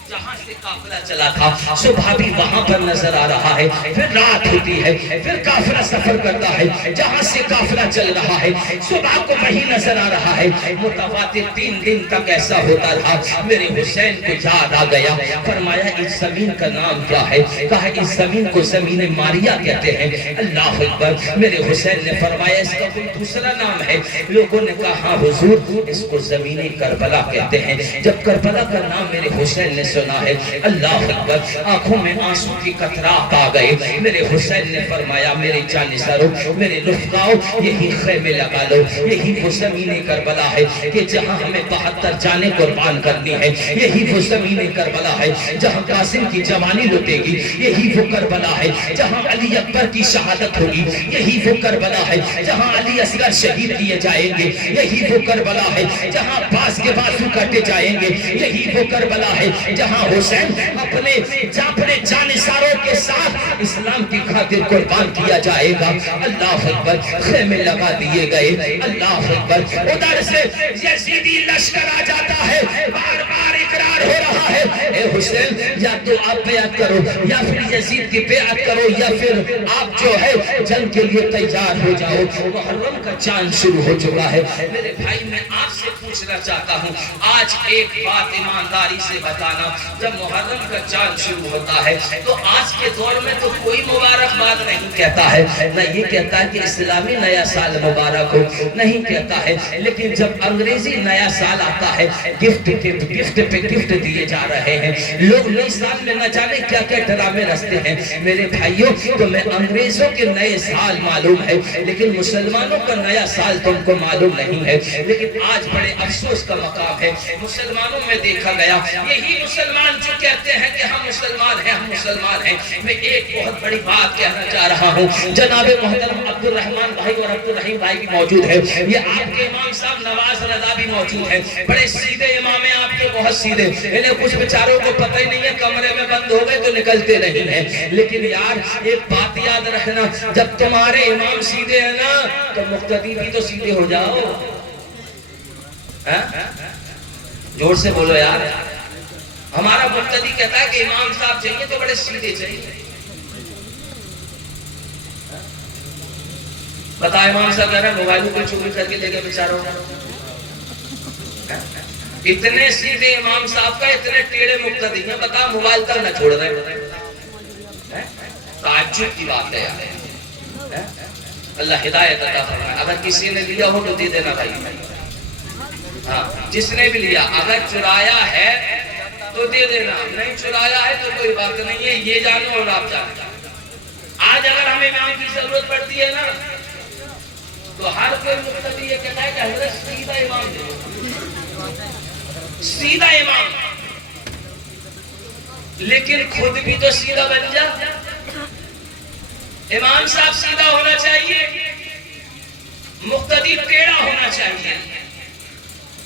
جہاں سے قافلہ چلا تھا صبح بھی وہاں پر نظر آ رہا ہے, پھر رات ہوتی ہے, پھر قافلہ سفر کرتا ہے, جہاں سے قافلہ چل رہا ہے صبح کو وہی نظر آ رہا ہے. متواتر 3 دن تک ایسا ہوتا تھا. میرے حسین کو یاد آ گیا, فرمایا اس زمین کا نام کیا ہے؟ کہا اس زمین کو زمین ماریا کہتے ہیں. اللہ اکبر. میرے حسین نے فرمایا اس کا کوئی دوسرا نام ہے؟ لوگوں نے کہا ہاں حضور, اس کو زمین کربلا کہتے ہیں. جب کربلا کا نام میرے حسین نے سنا ہے, اللہ اکبر, آنکھوں میں آنسو کی قطرات آ گئے. میرے حسین نے فرمایا میرے جانثاروں, میرے رفقاؤ, یہی خیمے لگا لو, یہی وہ زمین کربلا ہے کہ جہاں ہمیں 72 جانیں قربان کرنی ہے. یہی وہ زمین کربلا ہے جہاں قاسم کی جوانی لٹے گی. یہی وہ کربلا ہے جہاں علی اکبر کی شہادت ہوگی. یہی وہ کربلا ہے جہاں علی اصغر شہید کیے جائیں گے. یہی وہ کربلا ہے جہاں عباس کے بازو کاٹے جائیں گے. یہی وہ کربلا ہے جہاں حسین اپنے جانثاروں کے ساتھ اسلام کی خاطر قربان کیا جائے گا. اللہ اکبر. خیمے لگا دیے گئے. اللہ اکبر. ادھر سے یزیدی لشکر آ جاتا ہے, بار بار اقرار ہو رہا ہے اے حسین یا تو آپ بیعت کرو یا پھر یزید کی بیعت کرو یا پھر آپ جو ہے جنگ کے لیے تیار ہو جاؤ. محرم کا چاند شروع ہو چکا ہے. میرے بھائی میں آپ سے پوچھنا چاہتا ہوں, آج ایک بات ایمانداری سے بتانا, جب محرم کا چاند شروع ہوتا ہے تو آج کے دور میں تو کوئی مبارکباد نہیں کہتا ہے, نہ یہ کہتا ہے کہ اسلامی نیا سال مبارک ہو, نہیں کہتا ہے. لیکن جب انگریزی نیا سال آتا ہے گفٹ پہ گفٹ دیے جا رہے ہیں. لوگ نئے سال میں نہ جانے کیا کیا ڈرامے رستے ہیں. میرے بھائیوں, تو میں انگریزوں کے نئے سال معلوم ہے لیکن مسلمانوں کا نیا سال تم کو معلوم نہیں ہے. لیکن آج بڑے افسوس کا مقام ہے, مسلمانوں میں دیکھا گیا یہی مسلمان جو کہتے ہیں کہ ہم مسلمان ہیں, ہم مسلمان ہیں. میں ایک بہت بڑی بات کہنا چاہ رہا ہوں. جناب محترم عبد الرحمن بھائی اور عبد الرحیم بھائی بھی موجود ہے. یہ آپ کے امام صاحب نواز رضا بھی موجود ہیں. بڑے سیدھے امام ہیں آپ کے, بہت سیدھے. انہیں کچھ بیچاروں کو پتہ ہی نہیں ہے, کمرے میں بند ہو گئے تو نکلتے نہیں ہیں. لیکن یار ایک بات یاد رکھنا, جب تمہارے امام سیدھے ہیں نا تو مقتدی بھی تو سیدھے ہو جاؤ. جوڑ سے بولو یار. ہمارا مقتدی کہتا ہے کہ امام صاحب چاہیے تو بڑے سیدھے چاہیے. بتا امام صاحب کہہ رہے ہیں موبائلوں کو چوری کر کے لے گئے بیچاروں. اتنے سیدھے امام صاحب کا, اتنے ٹیڑے مقتدی ہیں, بتا موبائل تک نہ چھوڑ رہے. تعجب کی بات ہے یار. اللہ ہدایت عطا فرمائے. اگر کسی نے لیا ہو تو دے دینا بھائی. ہاں, جس نے بھی لیا اگر چرایا ہے تو دے دینا, نہیں چرایا ہے تو کوئی بات نہیں ہے. یہ جانو اور آپ جانو, آج اگر ہمیں امام کی ضرورت پڑتی ہے نا تو ہر کوئی مقتدی یہ کہتا ہے کہ حضرت سیدھا امام دے، سیدھا امام، لیکن خود بھی تو سیدھا بن جا۔ امام صاحب سیدھا ہونا چاہیے، مقتدی ٹیڑھا ہونا چاہیے۔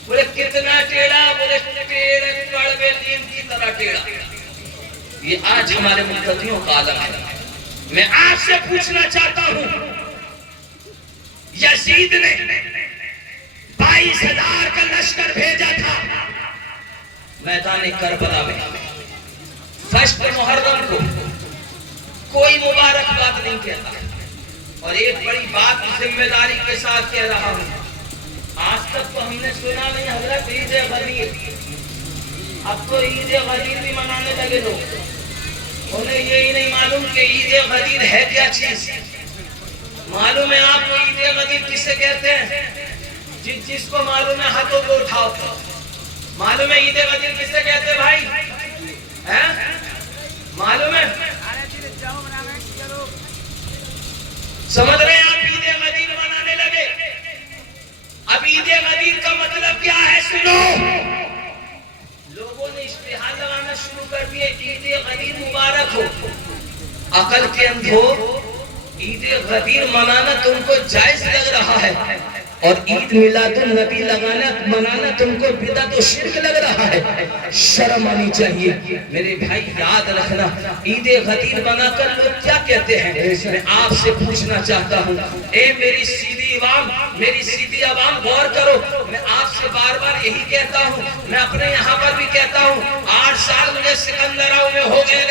بولے کتنا ٹیڑھا؟ بولے ٹیڑھے کڑوے نیم کی طرح ٹیڑھا۔ یہ آج ہمارے مقتدیوں کا عالم ہے۔ میں آپ سے پوچھنا چاہتا ہوں، یزید نے 22,000 کا لشکر بھیجا تھا میدان کربلا میں، فشت محرم کو کوئی مبارکباد نہیں کہتا، اور ایک بڑی بات ذمہ داری کے ساتھ کہہ رہا ہوں، آج تک تو ہم نے سنا نہیں حضرت عید غدیر، اب تو عید غدیر بھی منانے لگے لوگ، انہیں یہی نہیں معلوم کہ عید غدیر ہے کیا چیز۔ معلوم ہے آپ کو عید غدیر کسے کہتے ہیں؟ جس کو معلوم ہے ہاتھوں کو اٹھاؤ۔ معلوم ہے عید غدیر کسے کہتے ہیں بھائی؟ معلوم ہے؟ سمجھ رہے ہیں آپ؟ عید غدیر منانے لگے۔ اب عید غدیر کا مطلب کیا ہے سنو، لوگوں نے اشتہار لگانا شروع کر دیے، عید غدیر مبارک ہو۔ عقل کے اندھو، عید غدیر منانا تم کو جائز لگ رہا ہے، اور عید میلاد النبی منانا تم کو بدعت و شرک لگ رہا ہے۔ شرم آنی چاہیے میرے بھائی، یاد رکھنا عید غدیر بنا کر لوگ کیا کہتے ہیں۔ میں آپ سے پوچھنا چاہتا ہوں، اے میری سیدھی عوام، میری سیدھی عوام غور کرو، میں آپ سے بار بار یہی کہتا ہوں، میں اپنے یہاں پر بھی کہتا ہوں، 8 سال مجھے سکندراؤ میں ہو گئے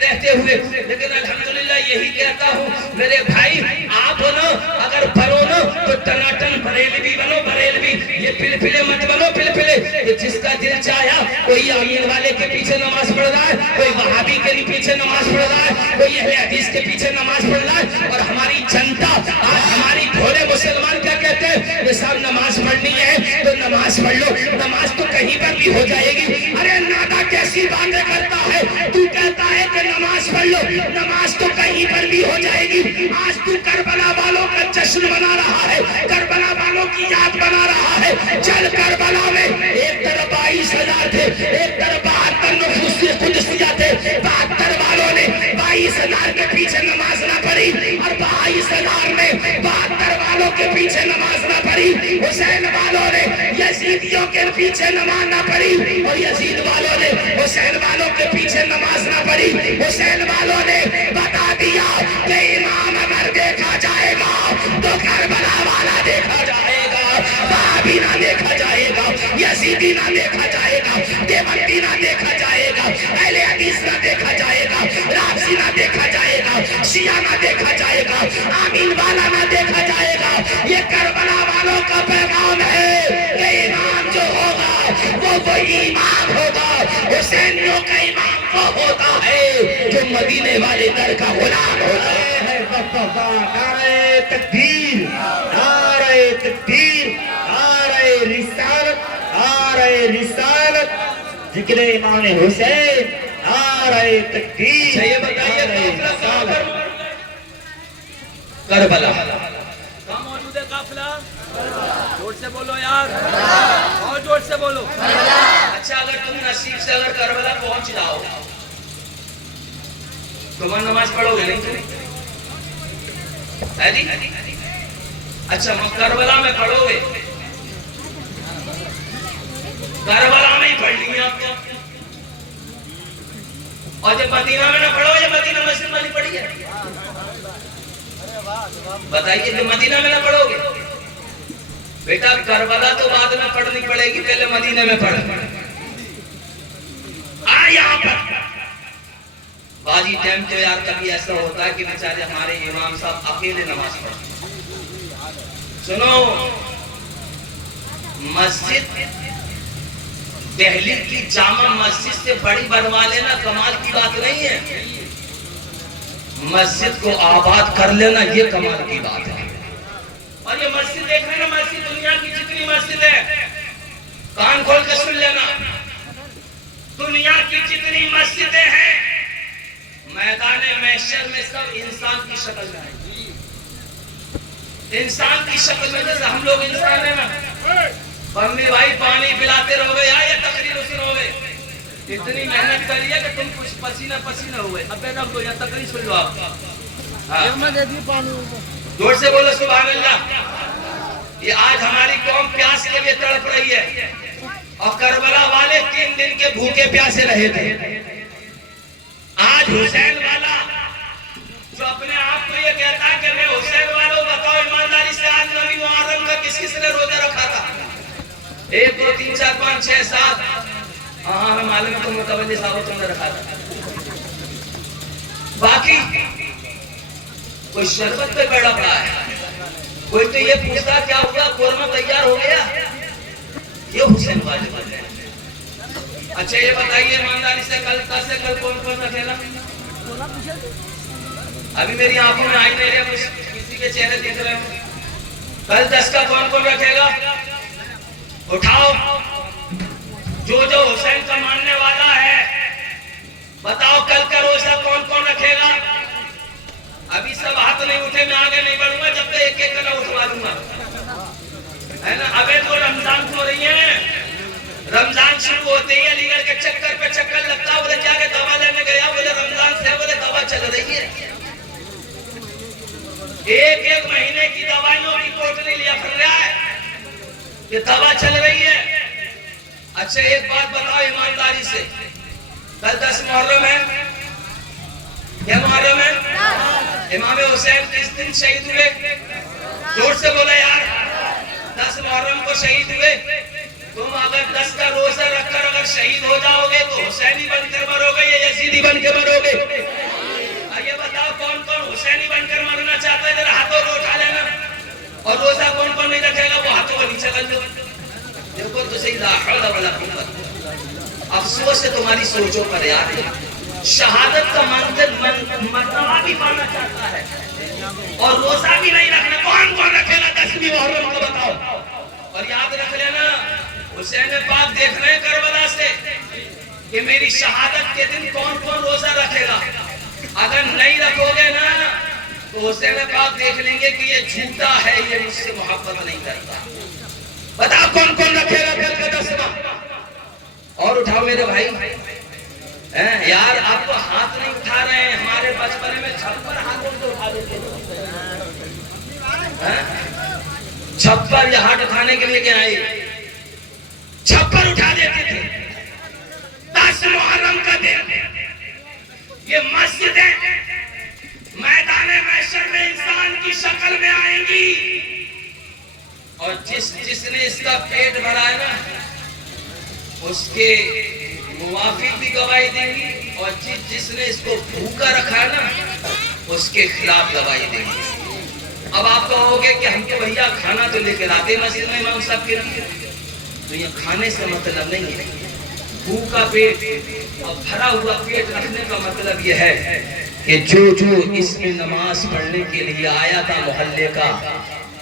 رہتے ہوئے، لیکن الحمدللہ یہی کہتا ہوں میرے بھائی، آپ نا اگر بنو نا تو ٹناٹن بریلوی بنو، بریلوی، یہ پلپلے مت بنو، پلپلے۔ جس کا دل چاہیا، کوئی آمین والے کے پیچھے نماز پڑھ رہا ہے، کوئی وہابی کے پیچھے نماز پڑھ رہا ہے، کوئی اہل حدیث کے پیچھے نماز پڑھ رہا ہے، اور ہماری جنتا آج ہماری بھولے مسلمان کیا کہتے ہیں؟ یہ صاحب نماز پڑھنی ہے تو نماز پڑھ لو، نماز تو کہیں پر بھی ہو جائے گی۔ ارے نادا کیسی باتیں کرتا ہے، تو کہتا ہے کہ نماز پڑھ لو، نماز تو کہیں پر بھی ہو جائے گی۔ آج تو کربلا والوں کا جشن بنا رہا ہے، کربلا والوں کی یاد بنا رہا ہے۔ چل کربلا میں ایک طرف 22,000 تھے، ایک طرف 72 نفوس قدسیہ تھے، 72 والوں نے 22,000 کے پیچھے نماز نہ پڑھی، اور 22,000 نے 72 والوں کے پیچھے نماز نہ پڑھی۔ حسین والوں نے یزیدیوں کے پیچھے نماز نہ پڑھی، اور یزید والوں نے حسین والوں کے پیچھے نماز نہ پڑھی۔ حسین والوں نے بتا دیا کہ امام اگر دیکھا جائے گا تو کربلا والا دیکھا جائے گا، وہابی نہ دیکھا جائے گا، یزیدی نہ دیکھا جائے گا، دیوبندی نہ دیکھا جائے گا، اہل حدیث نہ دیکھا جائے گا، رافضی نہ دیکھا جائے گا، شیعہ نہ دیکھا جائے گا، آمین والا نہ دیکھا جائے گا۔ یہ کربلا والوں کا پیغام ہے کہ امام جو ہوگا وہ وہی امام ہوگا۔ حسینیوں کا امام وہ ہوتا ہے جو مدینے والے در کا غلام ہوتا ہے۔ نعرہ تکبیر، نعرہ تکبیر، نعرہ رسالت، نعرہ رسالت، ذکر امام حسین، نعرہ تکبیر۔ یہ بتائیے کربلا کہاں موجود ہے قافلہ؟ زور سے بولو یار، اور زور سے بولو۔ اچھا اگر تم نصیب سے اگر کربلا پہنچ جاؤ تو وہاں نماز پڑھو گے نہیں تم؟ ہے جی؟ اچھا کربلا میں پڑھو گے، کربلا میں ہی پڑھ لیں گے آپ کو، اور جب مدینہ میں نہ پڑھو، یہ مدینہ مسجد میں نہیں پڑھی ہے، بتائیے جو مدینہ میں نہ پڑھو گے بیٹا، کربلا تو بعد میں پڑھنی پڑے گی، پہلے مدینہ میں پڑھ۔ یہاں پر باجی ٹائم تو یار کبھی ایسا ہوتا ہے کہ بیچارے ہمارے امام صاحب اکیلے نماز پڑھتے۔ سنو، مسجد دہلی کی جامع مسجد سے بڑی بنوا لینا کمال کی بات نہیں ہے، مسجد کو آباد کر لینا یہ کمال کی بات ہے۔ اور یہ مسجد دیکھ رہے نا، مسجد دنیا کی جتنی مسجد ہے، کان کھول کے سن لینا، دنیا کی جتنی مسجدیں ہیں، میدان محشر میں سب انسان کی شکل میں آئیں گے، انسان کی شکل میں، جیسے ہم لوگ انسان ہیں نا، امی بھائی پانی پلاتے رہو یا تقریر سنو گے، اتنی محنت کری ہے کہ تم کچھ پسینہ پسینہ ہوئے، اب رکھ دو یا تقریر سن لو آپ، زور سے بولو سبحان اللہ۔ یہ آج ہماری قوم پیاس کے لیے تڑپ رہی ہے، اور کربلا والے 3 دن کے بھوکے پیاسے رہے تھے۔ آج حسین والا جو اپنے آپ کو یہ کہتا ہے کہ میں حسین والوں، بتاؤ ایمانداری سے آج نبی محرم کا کس کس نے روزہ رکھا تھا؟ 1 2 3 4 5 6 7، ہاں ہم معلوم ہے تم متولی صاحب تم نے رکھا تھا۔ باقی کوئی شربت پہ بیٹھا پڑا ہے، کوئی تو یہ پوچھتا کیا ہوا، قورمہ تیار ہو گیا، یہ حسین والے بن گئے۔ اچھا یہ بتائیے ایمانداری سے کل کون کون رکھے گا؟ ابھی میری آنکھوں میں آئی نہیں رہے، کسی کے چہرے دیکھ رہے ہوں، کل 10 کا کون رکھے گا؟ اٹھاؤ، جو حسین کا ماننے والا ہے بتاؤ کل کا روزہ کون رکھے گا؟ ابھی سب ہاتھ نہیں اٹھے، میں آگے نہیں بڑھوں گا جب تک ایک ایک کا اٹھوا دوں گا، ہے نا؟ ابھی تو رمضان ہو رہی ہے، رمضان شروع ہوتے ہی علی گڑھ کے چکر پہ چکر لگتا، بولے کیا کہ دوا لینے گیا، بولے رمضان سے، بولے دوا چل رہی ہے، ایک مہینے کی دوائیوں کی کوٹری لیا پھر رہا ہے کہ دوا چل رہی ہے۔ اچھا ایک بات بتاؤ ایمانداری سے، کل 10 محرم ہے، کیا محرم ہے؟ امام حسین کس دن شہید ہوئے؟ زور سے بولا یار، 10 محرم کو شہید ہوئے۔ تم اگر 10 کا روزہ رکھ کر اگر شہید ہو جاؤ گے تو حسینی بن کر مرو گے یا یزیدی بن کے مرو گے؟ یہ بتاؤ کون حسینی بن کر مرنا چاہتا ہے؟ ذرا ہاتھوں کو اٹھا لینا۔ اور روزہ کون نہیں رکھے گا؟ وہ ہاتھوں کو نیچے کر دو۔ دیکھو تو صحیح، لا حول ولا قوت۔ افسوس ہے تمہاری سوچوں پر یار، شہادت کا مرتبہ بھی پانا چاہتا ہے اور روزہ بھی نہیں رکھنا، کون رکھے گا 10ویں محرم کو بتاؤ؟ اور یاد رکھ لینا، حسین پاک دیکھ رہے ہیں کربلا سے کہ میری شہادت کے دن کون روزہ رکھے گا۔ اگر نہیں رکھو گے نا تو حسین پاک دیکھ لیں گے کہ یہ جھوٹا ہے، یہ مجھ سے محبت نہیں کرتا۔ بتاؤ کون رکھے گا کل کا 10واں؟ اور اٹھاؤ میرے بھائی، یار آپ کو ہاتھ نہیں اٹھا رہے ہیں، ہمارے بچپنے میں چھپر ہاتھوں سے اٹھا دیتے ہیں، چھپر یہ ہاتھ اٹھانے کے لیے کیا آئے، چھپر اٹھا دیتے تھے۔ 10 محرم کا دن یہ مسجد ہے، میدان محشر میں انسان کی شکل میں آئیں گی، اور جس نے اس کا پیٹ بھرا ہے نا اس کے موافق بھی گواہی دیں گی، اور جس نے اس کو بھوکا رکھا ہے نا اس کے خلاف گواہی دیں گی۔ اب آپ کہو گے کہ ہم تو بھیا کھانا تو لے کے لاتے مسجد میں امام صاحب کے لیے، تو یہ کھانے سے مطلب نہیں ہے، بھوکا پیٹ اور بھرا ہوا پیٹ رکھنے کا مطلب یہ ہے کہ جو اس میں نماز پڑھنے کے لیے آیا تھا محلے کا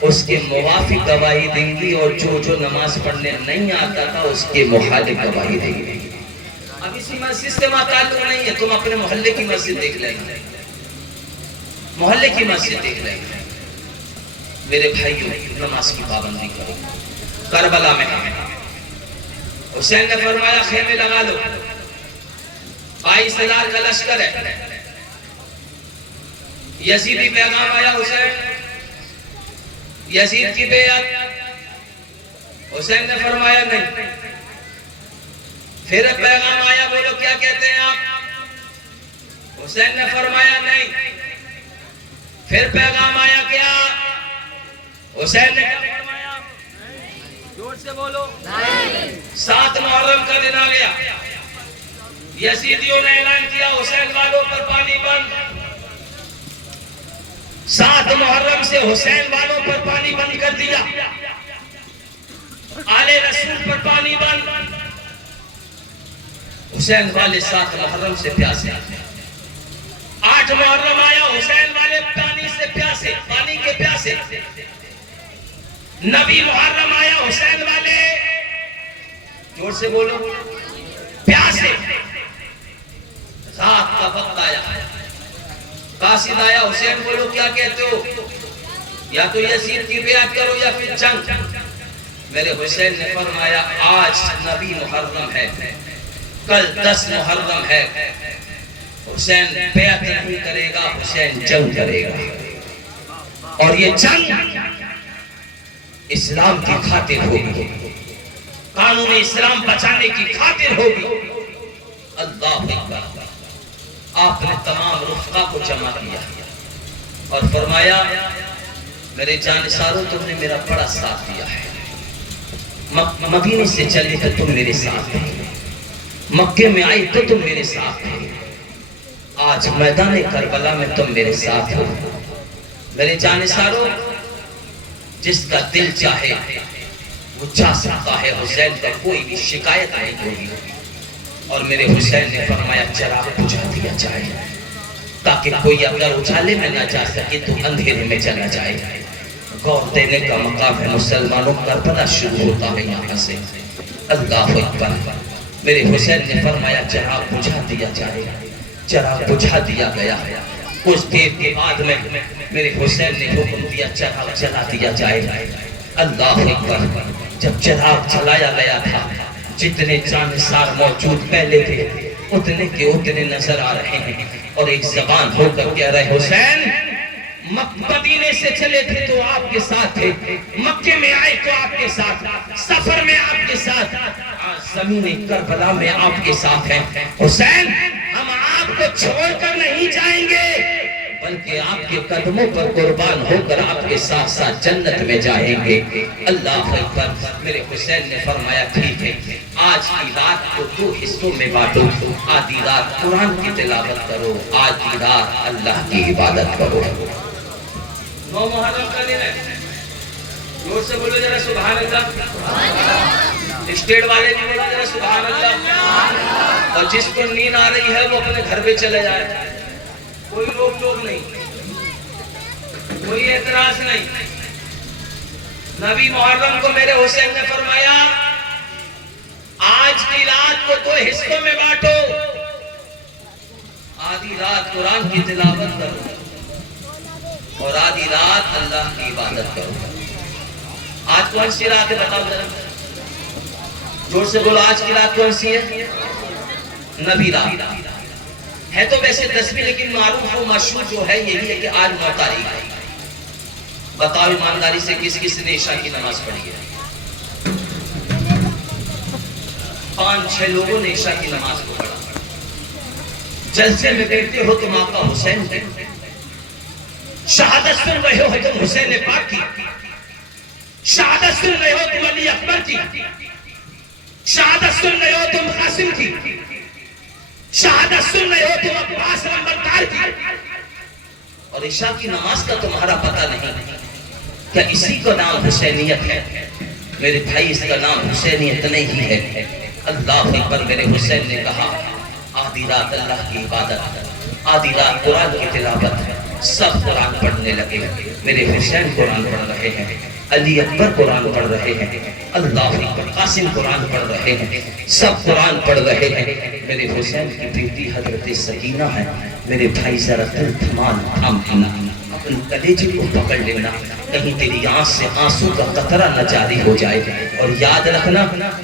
اس کے موافق گواہی دیں گی، اور جو نماز پڑھنے نہیں آتا تھا اس کے مخالف گواہی دیں گی۔ اب اسی مسجد سے تعلق نہیں ہے، تم اپنے محلے کی مسجد دیکھ لیں گے، محلے کی مسجد دیکھ لیں گے۔ میرے بھائیوں، نماز کی پابندی کرو۔ کربلا میں حسین نے فرمایا خیمے لگا لو، 22,000 کا لشکر ہے۔ یزیدی پیغام آیا حسین، یزید کی بیعت، حسین نے فرمایا نہیں۔ پھر پیغام آیا، بولو کیا کہتے ہیں آپ؟ حسین نے فرمایا نہیں۔ پھر پیغام آیا کیا؟ حسین نے کیا فرمایا؟ زور سے بولو۔ 7 محرم کا دن آ گیا، یزیدیوں نے اعلان کیا حسین والوں پر پانی بند۔ 7 محرم سے حسین والوں پر پانی بند کر دیا، آل رسول پر پانی بند۔ حسین والے 7 محرم سے پیاسے، 8 محرم آیا، حسین والے پانی سے پیاسے، پانی کے پیاسے۔ 9 محرم آیا، حسین والے زور سے بولو پیاسے۔ رات کا وقت آیا، قاصد آیا، حسین بولو کیا کہتے ہو؟ یا تو یزید کی بیعت کرو یا پھر جنگ۔ میرے حسین نے فرمایا آج 9 محرم ہے، کل 10 محرم ہے، حسین بیعت نہیں کرے گا، حسین جنگ کرے گا، اور یہ جنگ اسلام کی خاطر ہوگی، قانون اسلام بچانے کی خاطر ہوگی۔ اللہ اکبر۔ آپ نے تمام رفقا کو جمع کیا اور فرمایا میرے جانثاروں تم نے میرا بڑا ساتھ دیا ہے، مدینے سے چلے تو تم میرے ساتھ تھے، مکے میں آئی تو تم میرے ساتھ تھے، آج میدان کربلا میں تم میرے ساتھ ہو۔ میرے جانثاروں جس کا دل چاہے وہ جا سکتا ہے، حسین کا کوئی بھی شکایت نہیں ہوگی۔ اور میرے حسین نے فرمایا چراغ بجھا دیا جائے تاکہ کوئی اگر اجالے میں نہ جا سکے تو اندھیرے میں چلا جائے۔ غور دینے کا مقام ہے مسلمانوں، کربلا شروع ہوتا ہے یہاں سے۔ اللہ اکبر۔ میرے حسین نے فرمایا چراغ بجھا دیا جائے، چراغ بجھا دیا گیا۔ کچھ دیر کے بعد میں میرے حسین نے حکم دیا چراغ جلا دیا جائے۔ اللہ اکبر۔ جب چراغ جلایا گیا تھا، جتنے جانثار موجود پہلے تھے اتنے کے اتنے نظر آ رہے ہیں، اور ایک زبان ہو کر کہہ رہے حسین مدینے سے چلے تھے تو آپ کے ساتھ تھے، مکے میں آئے تو آپ کے ساتھ، سفر میں آپ کے ساتھ، آج زمین کربلا میں آپ کے ساتھ ہیں۔ حسین ہم آپ کو چھوڑ کر نہیں جائیں گے بلکہ آپ کے قدموں پر قربان ہو کر آپ کے ساتھ ساتھ جنت میں جائیں گے۔ اللہ اکبر۔ میرے حسین نے فرمایا ٹھیک ہے، آج کی رات کو 2 حصوں میں بانٹو، آدھی رات قرآن کی تلاوت کرو، آدھی رات اللہ کی عبادت کرو۔ 9 محرم کا دن ہے، زور سے بولو ذرا سبحان اللہ۔ اسٹیٹ والے بھی بولو ذرا سبحان اللہ۔ اور جس کو نیند آ رہی ہے وہ اپنے گھر پہ چلے جائے، کوئی روک ٹوک نہیں، کوئی اعتراض نہیں۔ 9 محرم کو میرے حسین نے فرمایا آج کی رات کو 2 حصوں میں بانٹو، آدھی رات قرآن کی تلاوت کرو اور آدھی رات اللہ کی عبادت کرو۔ آج کون سی رات ہے بتاؤ ذرا، زور سے بولو آج کی رات کون سی ہے؟ 9 رات ہے تو ویسے 10ویں، لیکن معروف و مشہور جو ہے یہ بھی ہے کہ آج 9 تاریخ ہے۔ بتاؤ ایمانداری سے کس کس نے عشاء کی نماز پڑھی ہے؟ 5-6 لوگوں نے عشاء کی نماز کو پڑھا۔ جلسے میں بیٹھتے ہو تم آقا حسین کی، شہادت سن رہے ہو تم حسین پاک کی، شہادت سن رہے ہو تم علی اکبر کی، شہادت سن رہے ہو تم قاسم کی، شہادت سن رہے ہو تم عباس نمبردار کی، اور عشاء کی نماز کا تمہارا پتہ نہیں۔ کیا اسی کا نام حسینیت ہے؟ میرے بھائی اس کا نام حسینیت نہیں ہے۔ اللہ اکبر۔ میرے حسین نے کہا آدھی رات اللہ کی عبادت، آدھی رات قرآن کی تلاوت، سب قرآن پڑھنے لگے۔ میرے حسین قرآن پڑھ رہے ہیں، علی اکبر قرآن پڑھ رہے ہیں، اللہ اکبر، قاسم قرآن پڑھ رہے ہیں، سب قرآن پڑھ رہے ہیں۔ میرے حسین کی بیٹی حضرت سکینہ ہے۔ میرے بھائی ذرا دل تھام اپنے کلیجے کو پکڑ لینا، کہیں تیری آنکھ سے آنسو کا قطرہ نہ جاری ہو جائے، اور یاد رکھنا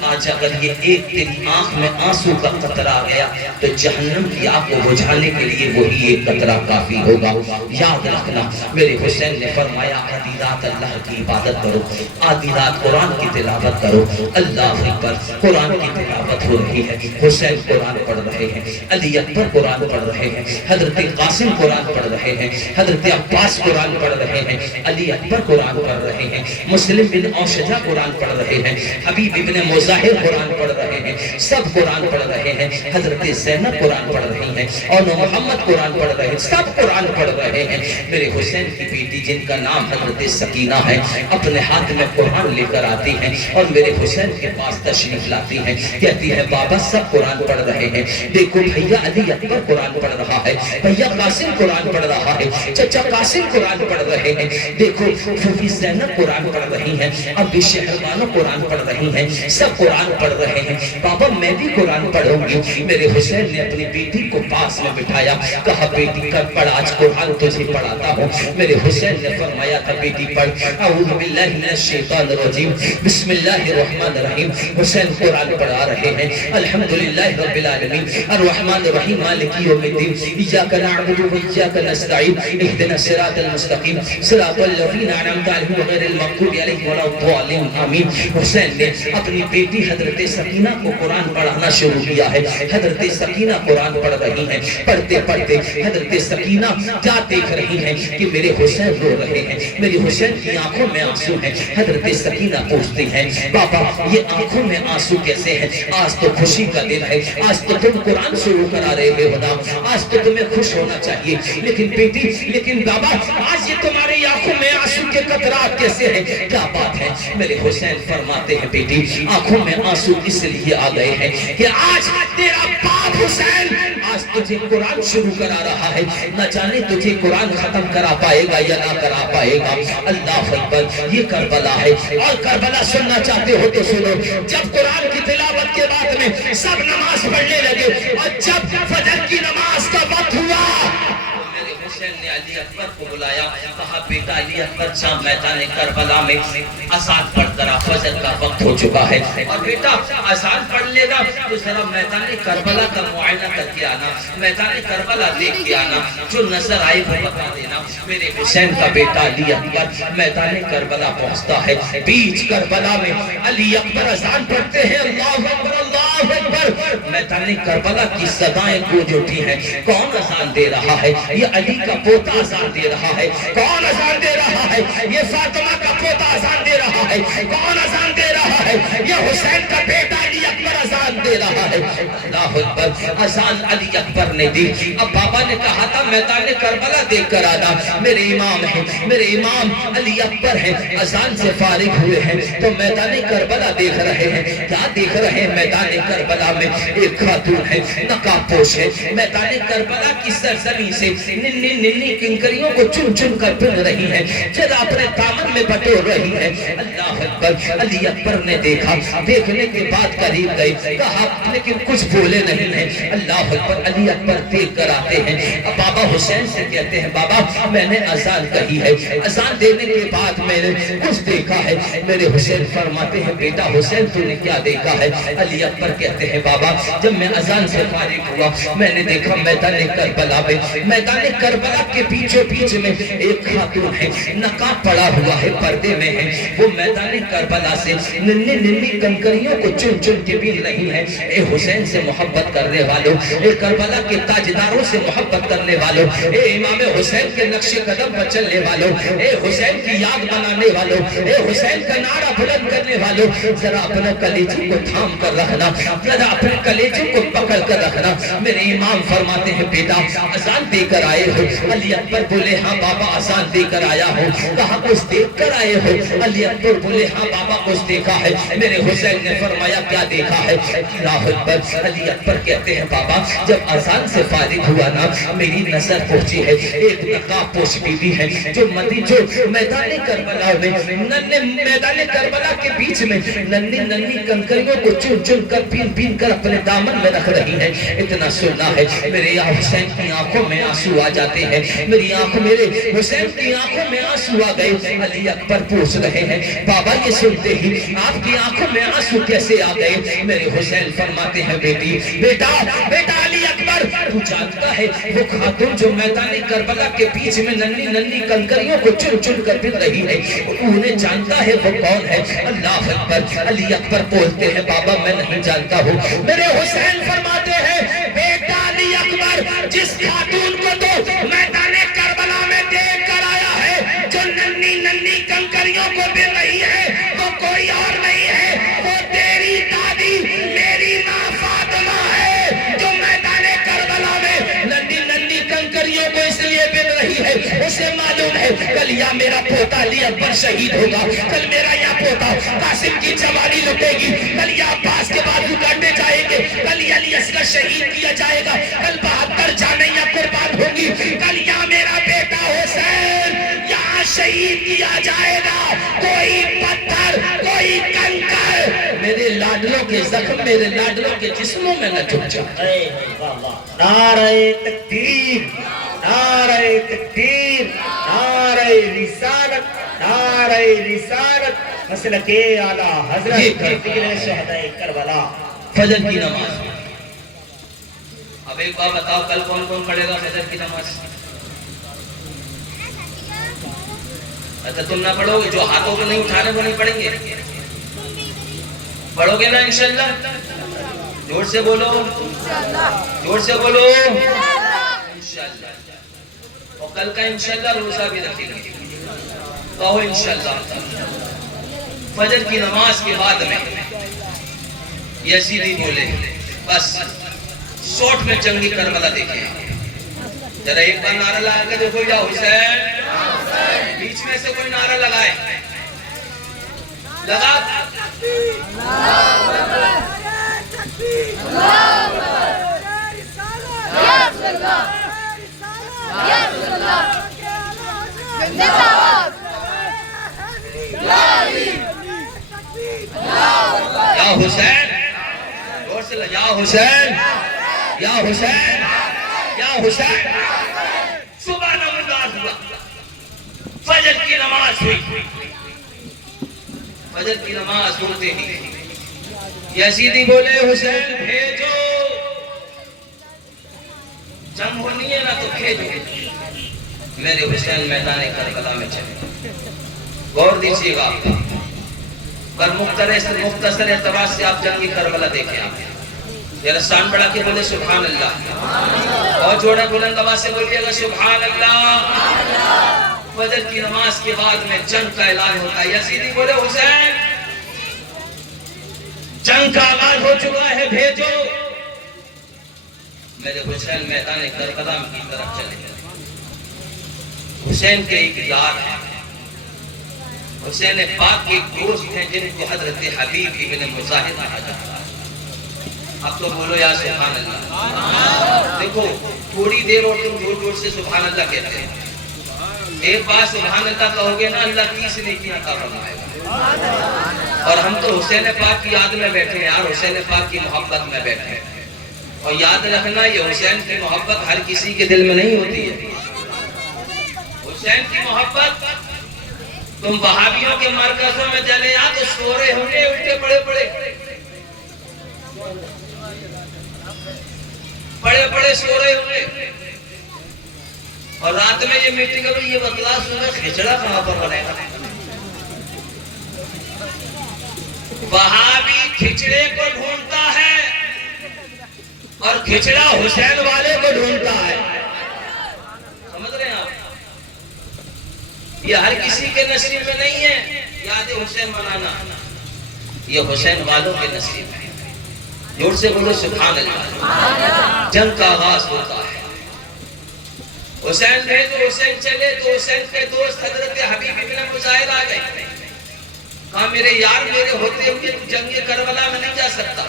آج اگر یہ ایک تیری آنکھ میں آنسو کا قطرہ آ گیا تو جہنم کی آگ کو بجھانے کے لیے وہی ایک قطرہ کافی ہوگا۔ یاد رکھنا میرے حسین نے فرمایا آدھی رات اللہ کی عبادت کرو، آدھی رات قرآن کی تلاوت کرو۔ اللہ اکبر۔ قرآن کی تلاوت ہو رہی ہے، حسین قرآن پڑھ رہے ہیں، علی اکبر قرآن پڑھ رہے ہیں، حضرت قاسم قرآن پڑھ رہے ہیں، حضرت عباس قرآن پڑھ رہے ہیں، علی اکبر قرآن پڑھ رہے ہیں، مسلم بن اوشجہ قرآن پڑھ رہے ہیں، حبیب ابن مظاہر قرآن پڑھ رہے ہیں، سب قرآن پڑھ رہے ہیں، حضرت زینب قرآن پڑھ رہی ہیں، اور محمد قرآن پڑھ رہے ہیں، سب قرآن پڑھ رہے ہیں۔ میرے حسین کی بیٹی جن کا نام حضرت سکینہ ہے اپنے ہاتھ میں قرآن لے کر آتی ہیں اور میرے حسین کے پاس تشریف لاتی ہیں، کہتی ہے بابا سب قرآن پڑھ رہے ہیں، دیکھو بھیا علی اکبر قرآن پڑھ رہا ہے، بھیا قاسم قرآن پڑھ رہا ہے، چچا قاسم قرآن پڑھ رہے ہیں، دیکھو پھوپھی زینب قرآن پڑھ رہی ہیں، ابی شہربانو قرآن پڑھ رہی ہیں، سب قرآن پڑھ رہے ہیں۔ بابا میں بھی قرآن پڑھوں گی۔ میرے حسین نے اپنی بیٹی کو پاس میں بٹھایا، کہا بیٹی کر پڑھ، آج قرآن تجھے پڑھاتا ہوں۔ میرے حسین نے فرمایا تھا بیٹی پڑھ، اعوذ باللہ من الشیطان الرجیم بسم اللہ الرحمن الرحیم۔ حسین قرآن پڑھا رہے ہیں، الحمدللہ رب العالمین الرحمن الرحیم مالک یوم الدین ایاک نعبد و ایاک نستعین اہدنا الصراط المستقیم صراط الذین انعمت علیہم غیر المغضوب علیہم ولا الضالین آمین۔ حسین نے اپنی بیٹی حضرت سکینہ کو قرآن پڑھانا شروع کیا ہے۔ حضرت سکینہ قرآن پڑھ رہی ہیں، پڑھتے پڑھتے حضرت سکینہ کیا دیکھ رہی ہیں کہ میرے حسین رو رہے ہیں، میری حسین کی آنکھوں میں آنسو ہیں۔ حضرت سکینہ پوچھتی ہیں بابا یہ آنکھوں میں آنسو کیسے ہیں؟ آج تو خوشی کا دن ہے، آج تو تم قرآن شروع کرا رہے ہو نا، آج تو تمہیں خوش ہونا چاہیے، لیکن بیٹی لیکن بابا آج یہ تمہاری آنکھوں میں آنسو کے قطرات کیسے ہیں؟ کیا بات ہے؟ میرے حسین فرماتے ہیں بیٹی آنکھوں میں آنسو اس لیے آ گئے ہیں کہ آج تیرا باپ حسین آج تجھے قرآن شروع کرا رہا ہے، نہ جانے تجھے قرآن ختم کرا پائے گا یا نہ کرا پائے گا۔ اللہ اکبر، یہ کربلا ہے، اور کربلا سننا چاہتے ہو تو سنو۔ جب قرآن کی تلاوت کے بعد میں سب نماز پڑھنے لگے اور جب فجر کی نماز کا وقت ہوا، میرے حسین نے علی اکبر کو بلایا، کہا بیٹا علی اکبر جا میدان کربلا میں اذان پڑھ کر فجر کا وقت ہو چکا ہے، اور بیٹا اذان پڑھ لے گا تو ذرا میدان کربلا کا معائنہ کر کے آنا، میدان کربلا دیکھ کے آنا، جو نظر آئے وہ بتا دینا۔ میرے حسین کا بیٹا علی اکبر میدان کربلا پہنچتا ہے، بیچ کربلا میں علی اکبر اذان پڑھتے ہیں، اللہ اکبر اللہ اکبر۔ میدان کربلا کی صدائیں گونج اٹھی ہیں، کون اذان دے رہا ہے؟ یہ علی کا پوتا اذان دے رہا ہے۔ کون اذان دے رہا ہے؟ یہ فاطمہ کا پوتا اذان دے رہا ہے۔ کون اذان دے رہا ہے؟ یہ حسین کا بیٹا علی اکبر اذان دے رہا ہے۔ اللہ اکبر، اذان علی اکبر نے دی۔ اب بابا نے کہا تھا میدان کربلا دیکھ کر آنا، میرے امام ہیں، میرے امام علی اکبر ہیں، اذان سے فارغ ہوئے ہیں تو میدان کربلا دیکھ رہے ہیں۔ کیا دیکھ رہے ہیں؟ میدان کربلا میں ایک خاتون ہے، نقاب پوش ہے، میدان کربلا کی سرزمین سے ننھی ننھی کنکریوں کو چن چن کر پھر رہی ہیں، پھر اپنے دامن میں بٹور رہی ہیں۔ اللہ اکبر، علی اکبر نے دیکھا، دیکھنے کے بعد قریب گئے، کہا لیکن کچھ بولے نہیں ہیں۔ اللہ اکبر، علی اکبر دیکھ کر آتے ہیں، اب بابا حسین سے کہتے ہیں بابا میں نے اذان کہی ہے، اذان دینے کے بعد میں نے کچھ دیکھا ہے۔ میرے حسین فرماتے ہیں بیٹا حسین تو نے کیا دیکھا ہے؟ علی اکبر کہتے ہیں بابا جب میں اذان سے فارغ ہوا میں نے دیکھا میدان کربلا میں، میدان کربلا کے بیچوں بیچ میں ایک خاتون ہے، نقاب پڑا ہوا ہے، پردے میں ہے، وہ میدان کربلا سے ننھی ننھی کنکریوں کو چن چن کے بھی رہی ہے۔ اے حسین سے محبت کرنے والوں، اے کربلا کے تاجداروں سے محبت کرنے والوں، اے امام حسین کے نقش قدم پر چلنے والوں، اے حسین کی یاد بنانے والوں، اے حسین کا نعرہ بلند کرنے والوں، ذرا اپنے کلیجے کو تھام کر رکھنا، ذرا اپنے کلیجے کو پکڑ کر رکھنا۔ میرے امام فرماتے ہیں بیٹا اذان دے کر آئے ہو؟ علی اکبر بولے ہاں بابا اذان دے کر آیا ہوں۔ کہا کچھ دیکھ کر آئے ہو؟ علی اکبر بولے ہاں بابا کچھ دیکھا ہے۔ میرے حسین نے فرمایا کیا دیکھا ہے؟ اللہ اکبر، علی اکبر کہتے ہیں بابا جب اذان سے فارغ ہوا نا میری نظر پہنچی ہے ایک نقاب پوش بی بی ہے جو میدان کربلا میں میدان کربلا کے بیچ میں ننھی ننھی کنکریوں کو چن چن کر بین بین کر اپنے دامن میں رکھ رہی ہے۔ اتنا سننا ہے میرے حسین کی آنکھوں میں آنسو آ جاتے ہیں، میری آنکھوں میرے حسین کی آنکھوں میں آنسو آ گئے۔ علی اکبر پوچھ رہے ہیں بابا یہ سنتے ہی آپ کی آنکھوں میں آنسو کیسے آ گئے؟ میرے حسین فرماتے ہیں بیٹی بیٹا علی اکبر تو جانتا ہے وہ خاتون جو میدان کربلا کے بیچ میں ننھی ننھی کنکریوں کو چن چن کر پھر رہی ہے انہیں جانتا ہے وہ کون ہے؟ اللہ اکبر، علی اکبر بولتے ہیں بابا میں نہیں جانتا ہوں۔ میرے حسین فرماتے ہیں بیٹا علی اکبر جس خاتون کو تو میدان کربلا میں دیکھ کر آیا ہے جو ننھی ننھی کنکریوں کو بھی رہی ہے وہ کوئی اور نہیں ہے، وہ تیری دادی میری ماں فاطمہ ہے جو میدان کربلا میں ننھی ننھی کنکریوں کو اس لیے بن رہی ہے۔ اسے معلوم ہے کل یا میرا پوتا علی اکبر شہید ہوگا، کل میرا یا پوتا قاسم کی جوانی لٹے گی، کل یا عباس کے بعد کاٹے جائیں گے، کل یا علی اصغر شہید کیا جائے گا، کل 72 جانیں یا قربان ہوگی، کل یا میرا بیٹا حسین یہاں شہید کیا جائے گا۔ کوئی پتھر کوئی کنکر میرے لاڈلوں کے یہ زخم میرے لاڈلوں کے جسموں میں نہ چھپ جائے۔ اے واہ واہ، نعرہ تکبیر، نعرہ تکبیر، نعرہ رسالت، نعرہ رسالت، مسلک اعلیٰ حضرت فکر شہدائے کربلا۔ فجر کی نماز، اب ایک بار بتاؤ کل کون کون پڑھے گا فجر کی نماز؟ اچھا تم نہ پڑھو گے، جو ہاتھوں کو نہیں اٹھانے وہ نہیں پڑھیں گے، پڑھو گے نا انشاءاللہ؟ جوڑ سے بولو، جوڑ سے بولو انشاءاللہ۔ اور کل کا انشاءاللہ روزہ بھی رکھیں گے، کہو انشاءاللہ۔ فجر کی نماز کے بعد میں یزیدی بولے بس 60 میں جنگی کربلا دیکھیں، ذرا ایک بار نعرہ لگا کے دیکھو، یا حسین، بیچ میں سے کوئی نعرہ لگائے، لگا۔ یا حسین، زور سے یا حسین، یا حسین، یا حسین۔ صبح نماز ہوا، فجر کی نماز ہوئی، فجر کی نماز ہوتے ہی یزیدی بولے حسین بھیجو، جنگ ہونی ہے نا تو بھیجو، میرے حسین میدان کربلا میں چلے۔ غور دیجیے گا، پر مختصر اعتبار سے آپ جنگی کربلا دیکھیں، آپ ذرا سان بڑھا کے بولے سبحان اللہ، اور جوڑا بلند آواز سے بولیے گا سبحان اللہ۔ فجر کی نماز کے بعد میں جنگ کا اعلان ہوتا ہے، یزیدی بولے حسین جنگ کا اعلان ہو چکا ہے، بھیجو، میرے حسین میدان کربلا کی طرف چلے گئے۔ حسین کے ایک یار ہے، حسین پاک کے ایک دوست ہیں جن کو حضرت حبیب ابن مظاہر کہا جاتا ہے۔ اب تو بولو یا سبحان اللہ۔ دیکھو تھوڑی دیر اور تم زور زور سے سبحان اللہ کہتے ہیں، ایک بار سبحان اللہ کہو گے نا اللہ 30 نیکیاں عطا فرمائے گا۔ اور ہم تو حسین پاک کی یاد میں بیٹھے ہیں یار، حسین پاک کی محبت میں بیٹھے ہیں، اور یاد رکھنا یہ حسین کی محبت ہر کسی کے دل میں نہیں ہوتی ہے۔ حسین کی محبت تم وہابیوں کے مرکزوں میں چلے آ تو سو رہے ہوں گے الٹے پڑے پڑے سو رہے ہوں گے، اور رات میں یہ میٹنگ میں یہ بتلا سنا کھچڑا کہاں پر بنے گا۔ وہابی کھچڑے کو ڈھونڈتا ہے اور کھچڑا حسین والے کو ڈھونڈتا ہے، سمجھ رہے ہیں آپ؟ یہ ہر کسی کے نصیب میں نہیں ہے یاد حسین منانا، یہ حسین والوں کے نصیب ہے۔ جوڑ سے بولو سبحان اللہ۔ جنگ کا آغاز ہوتا ہے، حسین گئے تو حسین چلے تو حسین کے دوست حضرت حبیب ابن مظاہر آ گئے، کہا میرے یار میرے ہوتے ہوئے تو جنگ کربلا میں نہیں جا سکتا،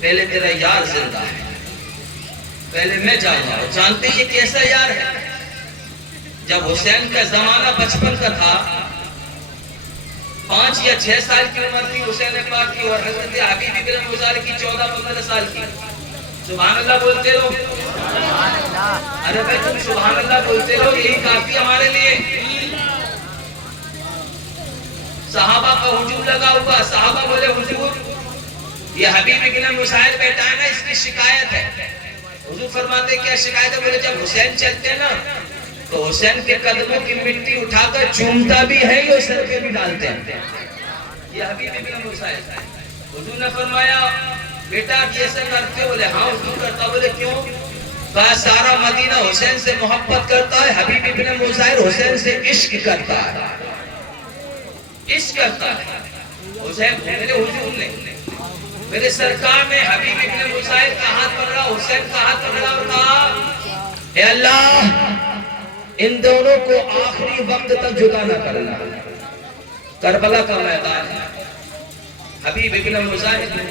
پہلے تیرا یار زندہ ہے، پہلے میں جاؤں گا۔ جانتے یہ کیسا یار ہے؟ جب حسین کا زمانہ بچپن کا تھا، 5 یا 6 سال کی عمر تھی حسین پاک کی، اور حضرت حبیب ابن مظاہر کی 14-15 سال کی۔ سبحان اللہ بولتے رہو، ارے بھائی تم سبحان اللہ بولتے رہو، یہی کافی ہمارے لیے۔ صحابہ کا ہجوم لگا ہوا، صحابہ بولے حضور یہ حبیب ابن مظاہر بیٹا ہے نا، اس کی شکایت ہے۔ حضور فرماتے کیا شکایت ہے؟ بولے جب حسین چلتے نا تو حسین کے قدموں کی مٹی اٹھا کر چومتا بھی ہے، یہ سر پہ بھی ڈالتے ہیں، یہ حبیب ابن مظاہر ہے۔ حضور نے فرمایا بیٹا کیسے کرتے؟ بولے ہاں حضور کرتا۔ بولے کیوں؟ کہا سارا مدینہ حسین سے محبت کرتا ہے، حبیب ابن مظاہر حسین سے عشق کرتا ہے، عشق کرتا ہے۔ حسین میرے حضور نے میرے سرکار نے حبیب ابن مظاہر کا ہاتھ پکڑا، حسین کا ہاتھ پکڑا اور کہا اے اللہ ان دونوں کو آخری وقت تک جدا نہ کرنا، کربلا کا میدان ہے۔ حبیب ابن مظاہر نے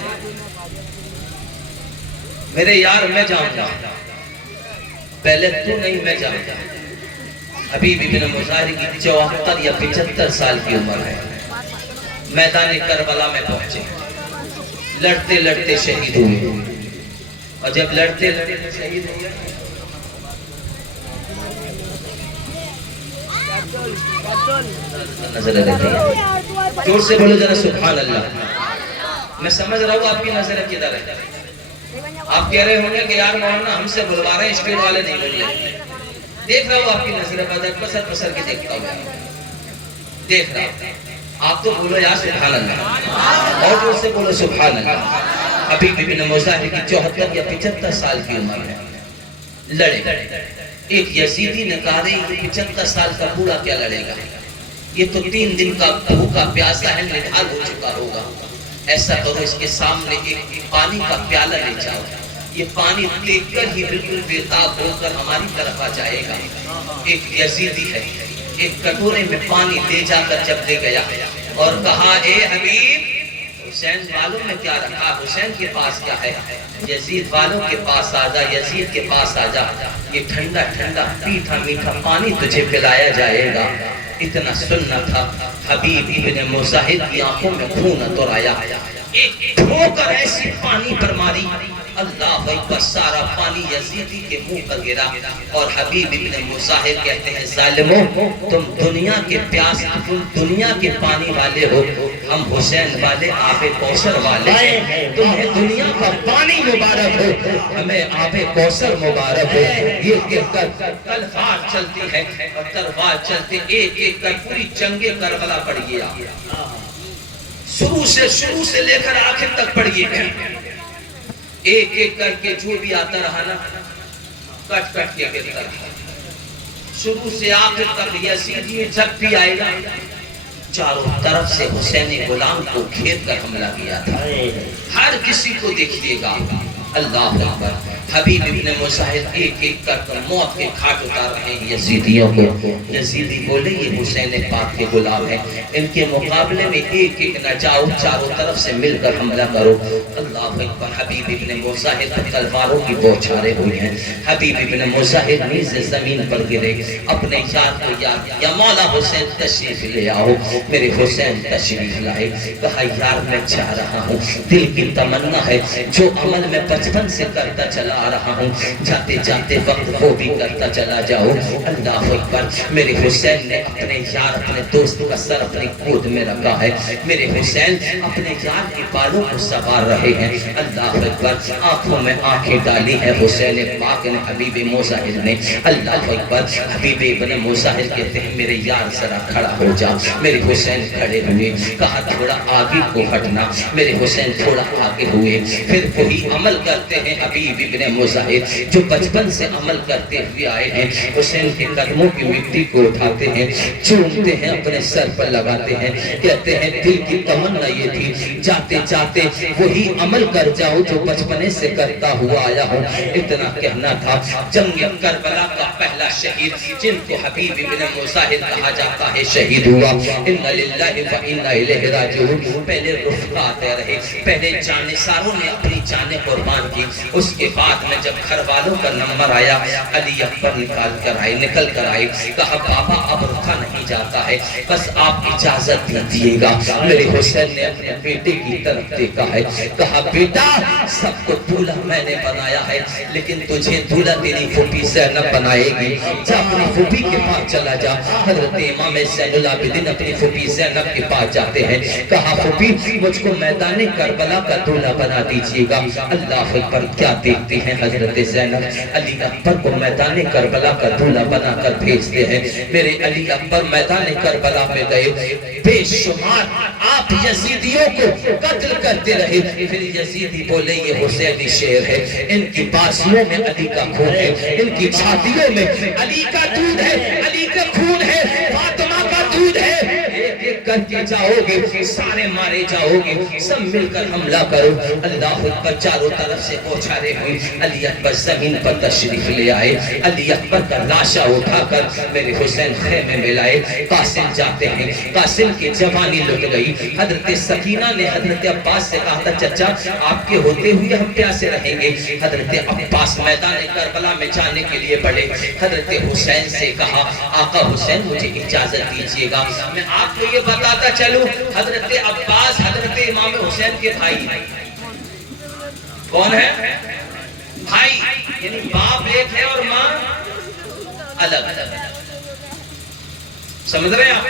میرے یار میں جاؤں گا، پہلے تو نہیں میں جاؤں گا۔ حبیب ابن مظاہر کی 74 یا 75 سال کی عمر ہے، میدان کربلا میں پہنچے، لڑتے لڑتے شہید ہوئے، اور جب لڑتے لڑتے شہید ہوئے نظر رہتی ہے. زور سے بولو ذرا سبحان اللہ. میں سمجھ رہا ہوں آپ کی نظر کدھر ہے. آپ کہہ رہے ہوں گے کہ یار مولانا ہم سے بلوا رہے ہیں، اسٹیج والے نہیں بول رہے. دیکھ رہا ہوں آپ کی نظر بدر پسر پسر کے دیکھتا ہوں، دیکھ رہا ہوں. آپ تو بولو یا سبحان اللہ، اور زور سے بولو سبحان اللہ. حبیب بن مظاہر کی 74 یا 75 سال کی عمر ہے، لڑے. ایک یزیدی نے کہا رہی 75 سال کا بوڑھا کیا لڑے گا، یہ تو 3 دن کا بھوکا پیاسا ہے، نڈھال ہو چکا ہوگا. ایسا کرو اس کے سامنے ایک پانی کا پیالہ لے جاؤ، یہ پانی دیکھ کر ہی بالکل بےتاب ہو کر ہماری طرف آ جائے گا. ایک یزیدی ہے، ایک کٹورے میں پانی لے جا کر جب دے گیا اور کہا اے حبیب، حسین والوں میں کیا رکھا، حسین کے پاس کیا ہے، یزید والوں کے پاس آ جا، یزید کے پاس آ جا، یہ ٹھنڈا ٹھنڈا میٹھا میٹھا پانی تجھے پلایا جائے گا. اتنا سننا تھا. حبیب ابن مظاہر کی آنکھوں میں خون اتر آیا، ایک ٹھوکر ایسی پانی پر ماری، اللہ اکبر، سارا پانی یزیدی کے منہ پر گرا. اور حبیب ابن مظاہر کہتے ہیں ظالموں، تم دنیا کے پیاس، تم دنیا کے پانی والے ہو، ہم حسین والے آب کوثر والے ہیں. تمہیں دنیا کا پانی مبارک ہو، ہمیں آب کوثر مبارک ہو. یہ کہہ کر تلوار چلتی ہے، اور تلوار چلتے ایک ایک کر پوری جنگ کربلا پڑ گیا. شروع سے لے کر آخر تک پڑ گیا. ایک ایک کر کے جو بھی آتا رہا نا، کٹ کٹ کے گرتا رہا. شروع سے آخر تک یزیدی جب بھی آئے گا، چاروں طرف سے حسینی غلام کو گھیر کر حملہ کیا تھا. ہر کسی کو دیکھیے گا. اللہ اکبر. حبیب ابن مظاہر ایک ایک کر موت کے گھاٹ اتار رہے ہیں یزیدیوں کو. یزیدی بولے یہ حسین پاک کے غلام ہیں، ان کے مقابلے میں ایک ایک نہ جاؤ، چاروں طرف سے مل کر حملہ کرو. اللہ اکبر. حبیب ابن مظاہر تلواروں کی بوچھاریں ہوئی ہیں. حبیب ابن مظاہر نیز زمین پر گرے، اپنے یار کو یاد یا مولا حسین تشریف لے آؤ. میرے حسین تشریف لائے. کہا یار میں چاہ رہا ہوں، دل کی تمنا ہے جو عمل میں بچپن سے کرتا چلا آ رہا ہوں، جاتے جاتے وقت وہ بھی کرتا چلا جاؤ. اللہ اکبر. میرے حسین نے اپنے یار، اپنے دوست کا سر اپنی گود میں رکھا ہے. میرے حسین اپنے یار کے بالوں کو سنوار رہے ہیں. اللہ اکبر. آنکھوں میں آنکھیں ڈالی ہے حسین پاک نے، حبیب مظاہر نے. اللہ اکبر. حبیب ابن مظاہر کہتے ہیں میرے یار ذرا کھڑا ہو جا. میرے حسین کھڑے ہوئے. کہا تھوڑا آگے کو ہٹنا. میرے حسین تھوڑا آگے ہوئے. پھر وہی عمل کرتے ہیں حبیب ابن مظاہر جو بچپن سے عمل کرتے ہوئے آئے ہیں. حسین کے قدموں کی مٹی کو اٹھاتے ہیں، چومتے ہیں، اپنے سر پر لگاتے ہیں. کہتے ہیں دل کی تمنا یہ تھی جاتے جاتے وہی عمل کر جاؤ جو بچپنے سے کرتا ہوا آیا ہوں. اتنا کہنا تھا. جنگ کربلا کا پہلا شہید جن کو حبیب ابن مظاہر کہا جاتا ہے شہید ہوا. انا للہ و انا الیہ راجعون. پہلے رفقا آتے رہے، پہلے جانثاروں نے اپنی جانیں قربان کی. اس کے بعد میں جب گھر والوں کا نمبر آیا، علی اکبر نکل کر آئے. کہا بابا اب رکھا نہیں جاتا ہے، بس آپ اجازت دیجیے گا. میرے حسین نے اپنے بیٹے کی طرف دیکھا ہے. کہا بیٹا سب کو دولہا میں نے بنایا ہے، لیکن تجھے دولہا تیری پھوپھی زینب بنائے گی. جا اپنی پھوپھی کے پاس چلا جا. حضرت امام زین العابدین اپنی پھوپھی زینب کے پاس جاتے ہیں. کہا پھوپھی مجھ کو میدان کربلا کا دولہا بنا دیجیے گا. اللہ اکبر. کیا دیکھتے ہیں حضرت زینب علی اکبر کو میدان کربلا کا دولہا بنا کر بھیجتے ہیں. میرے علی اکبر میدان کربلا میں گئے، بے شمار آپ یزیدیوں کو قتل کرتے رہے. پھر یزیدی بولے یہ حسینی شیر ہے، ان کی بازیوں میں علی کا خون ہے، ان کی چھاتیوں میں علی کا دودھ ہے، علی کا خون ہے، فاطمہ کا دودھ ہے. ایک ایک کر کے جاؤ گے، سارے مارے جاؤ گے، سب مل کر حملہ کرو. اللہ اکبر. چاروں طرف سے بوچھاریں ہوئی. علی اکبر زمین پر تشریف لے آئے. علی اکبر کا لاشا اٹھا کر میرے حسین خیمے میں لائے. قاسم جاتے ہیں. قاسم کی جوانی لٹ گئی. حضرت سکینہ نے حضرت عباس سے کہا تھا چچا آپ کے ہوتے ہوئے ہم پیاسے رہیں گے. حضرت عباس میدان کربلا میں جانے کے لیے بڑھے. حضرت حسین سے کہا آقا حسین مجھے اجازت دیجیے گا. میں آپ کو یہ بتاتا چلوں حضرت عباس حضرت امام حسین کے بھائی ہیں. کون ہے؟ بھائی، یعنی باپ ایک ہے اور ماں الگ الگ۔ سمجھ رہے ہیں آپ؟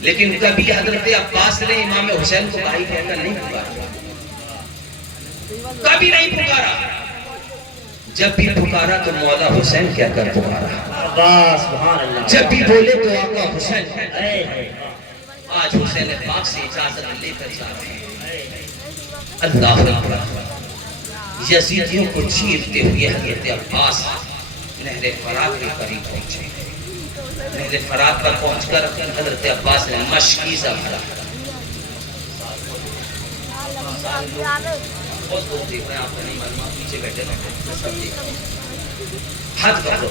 لیکن کبھی حضرت عباس نے امام حسین کو بھائی کہہ کر نہیں پکارا، کبھی نہیں پکارا۔ جب بھی پکارا تو مولا حسین کہہ کر پکارا، سبحان اللہ، جب بھی بولے تو آقا حسین۔ آج حسین پاک سے اجازت لے کر جاتے ہیں۔ اللہ اکبر۔ یزیدیوں کو چیرتے ہوئے حضرت عباس نہر فرات کے قریب پہنچے۔ نہر فرات پر پہنچ کر حضرت عباس نے مشکیزہ بھرا۔ بہت لوگ دیکھ رہے ہیں، آپ کو نہیں معلوم، پیچھے بیٹھے نا، ہاتھ پکڑو،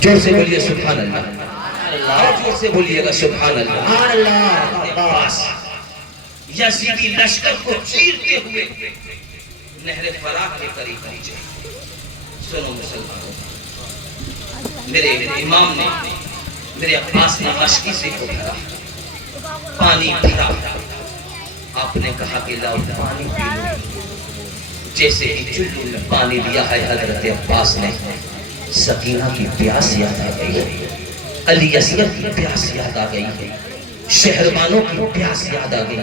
جور سے بولیے سبحان اللہ، اور جور سے بولیے گا سبحان اللہ۔ عباس یزیدی لشکر کو چیرتے ہوئے نہر فرات کے قریب پہنچے۔ سنو مسلمانوں، میرے امام نے، میرے عباس نے مشکی سے کو بھرا، پانی بھرا۔ آپ نے کہا کہ لاؤ پانی پی لو۔ جیسے ہی چلو میں پانی دیا ہے حضرت عباس نے، سکینہ کی پیاس یاد آ گئی، علی اصغر کی پیاس یاد آ گئی، شہربانوں کی پیاس یاد آ گئی،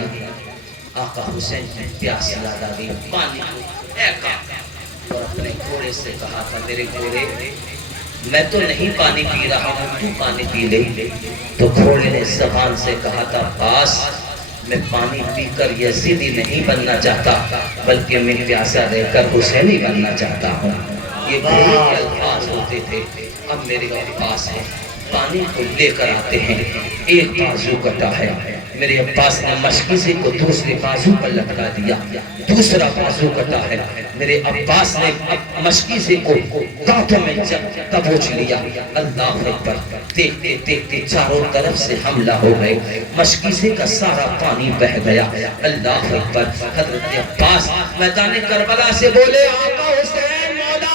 آقا حسین کی پیاس یاد آ گئی۔ پانی کو ایکا اور اپنے گھوڑے سے کہا تھا، میرے گھوڑے میں تو نہیں پانی پی رہا ہوں، تو پانی پی لے۔ تو گھوڑے نے زبان سے کہا تھا، عباس میں پانی پی کر یزیدی نہیں بننا چاہتا، بلکہ میں پیاسا رہ کر حسینی بننا چاہتا ہوں۔ یہ گھوڑے کے الفاظ ہوتے تھے۔ اب میرے عباس ہے، پانی کو لے کر آتے ہیں، ایک بازو کٹا ہے، میرے عباس نے مشکیزے کو دوسرے بازو پر لٹکا دیا، دوسرا بازو کٹا ہے، میرے عباس نے مشکیزے کو دانتوں میں دبوچ لیا۔ اللہ اکبر۔ دیکھتے دیکھتے چاروں طرف سے حملہ ہو گئے، مشکیزے کا سارا پانی بہ گیا۔ اللہ اکبر۔ حضرت عباس میدان کربلا سے بولے، آقا حسین مولا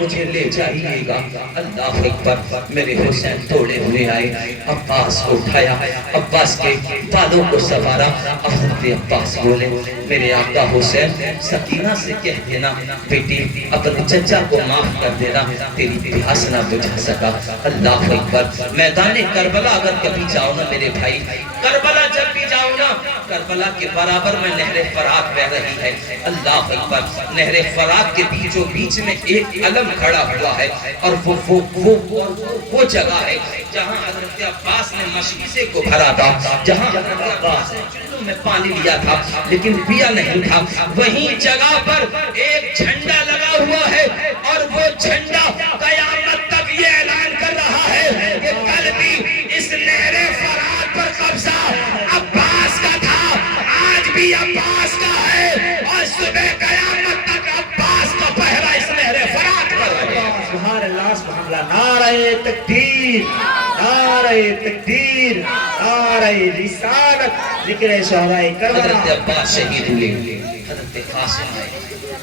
مجھے لے جائیے گا۔ اللہ اکبر۔ میرے حسین توڑے ہوئے آئے، عباس کو اٹھایا، عباس کے بالوں کو سوارا۔ حضرت عباس بولے، میرے آقا حسین سکینہ سے کہہ دینا بیٹی اپنے چچا کو معاف کر دینا، تیری پیاس نہ بجھا سکا۔ اللہ اکبر۔ میدان کربلا اگر کبھی جاؤ نا میرے بھائی، کربلا جب بھی جاؤ نا، کربلا کے برابر میں نہر فرات بہ رہی ہے۔ اللہ اکبر۔ نہر فرات کے بیچوں بیچ میں ایک علم کھڑا ہوا ہے، اور وہ جگہ ہے جہاں حضرت عباس نے مشکیزے کو بھرا تھا، جہاں حضرت عباس نے چلو میں پانی لیا تھا لیکن پیا نہیں تھا۔ وہیں جگہ پر ایک جھنڈا لگا ہوا ہے، اور وہ جھنڈا قیامت تک یہ اعلان کر رہا ہے کہ کل بھی اس نہر فرات پر قبضہ عباس کا تھا، آج بھی عباس کا ہے، اور صبح قیامت تک عباس کا پہرا اس نہر فرات پر ہے۔ سبحان اللہ، سبحان اللہ۔ نعرہ تکبیر، نعرہ تکبیر، نعرہ رسالت، ذکر شہداء کربلا۔ حضرت عباس شہید ہوئے، حضرت قاسم آئے،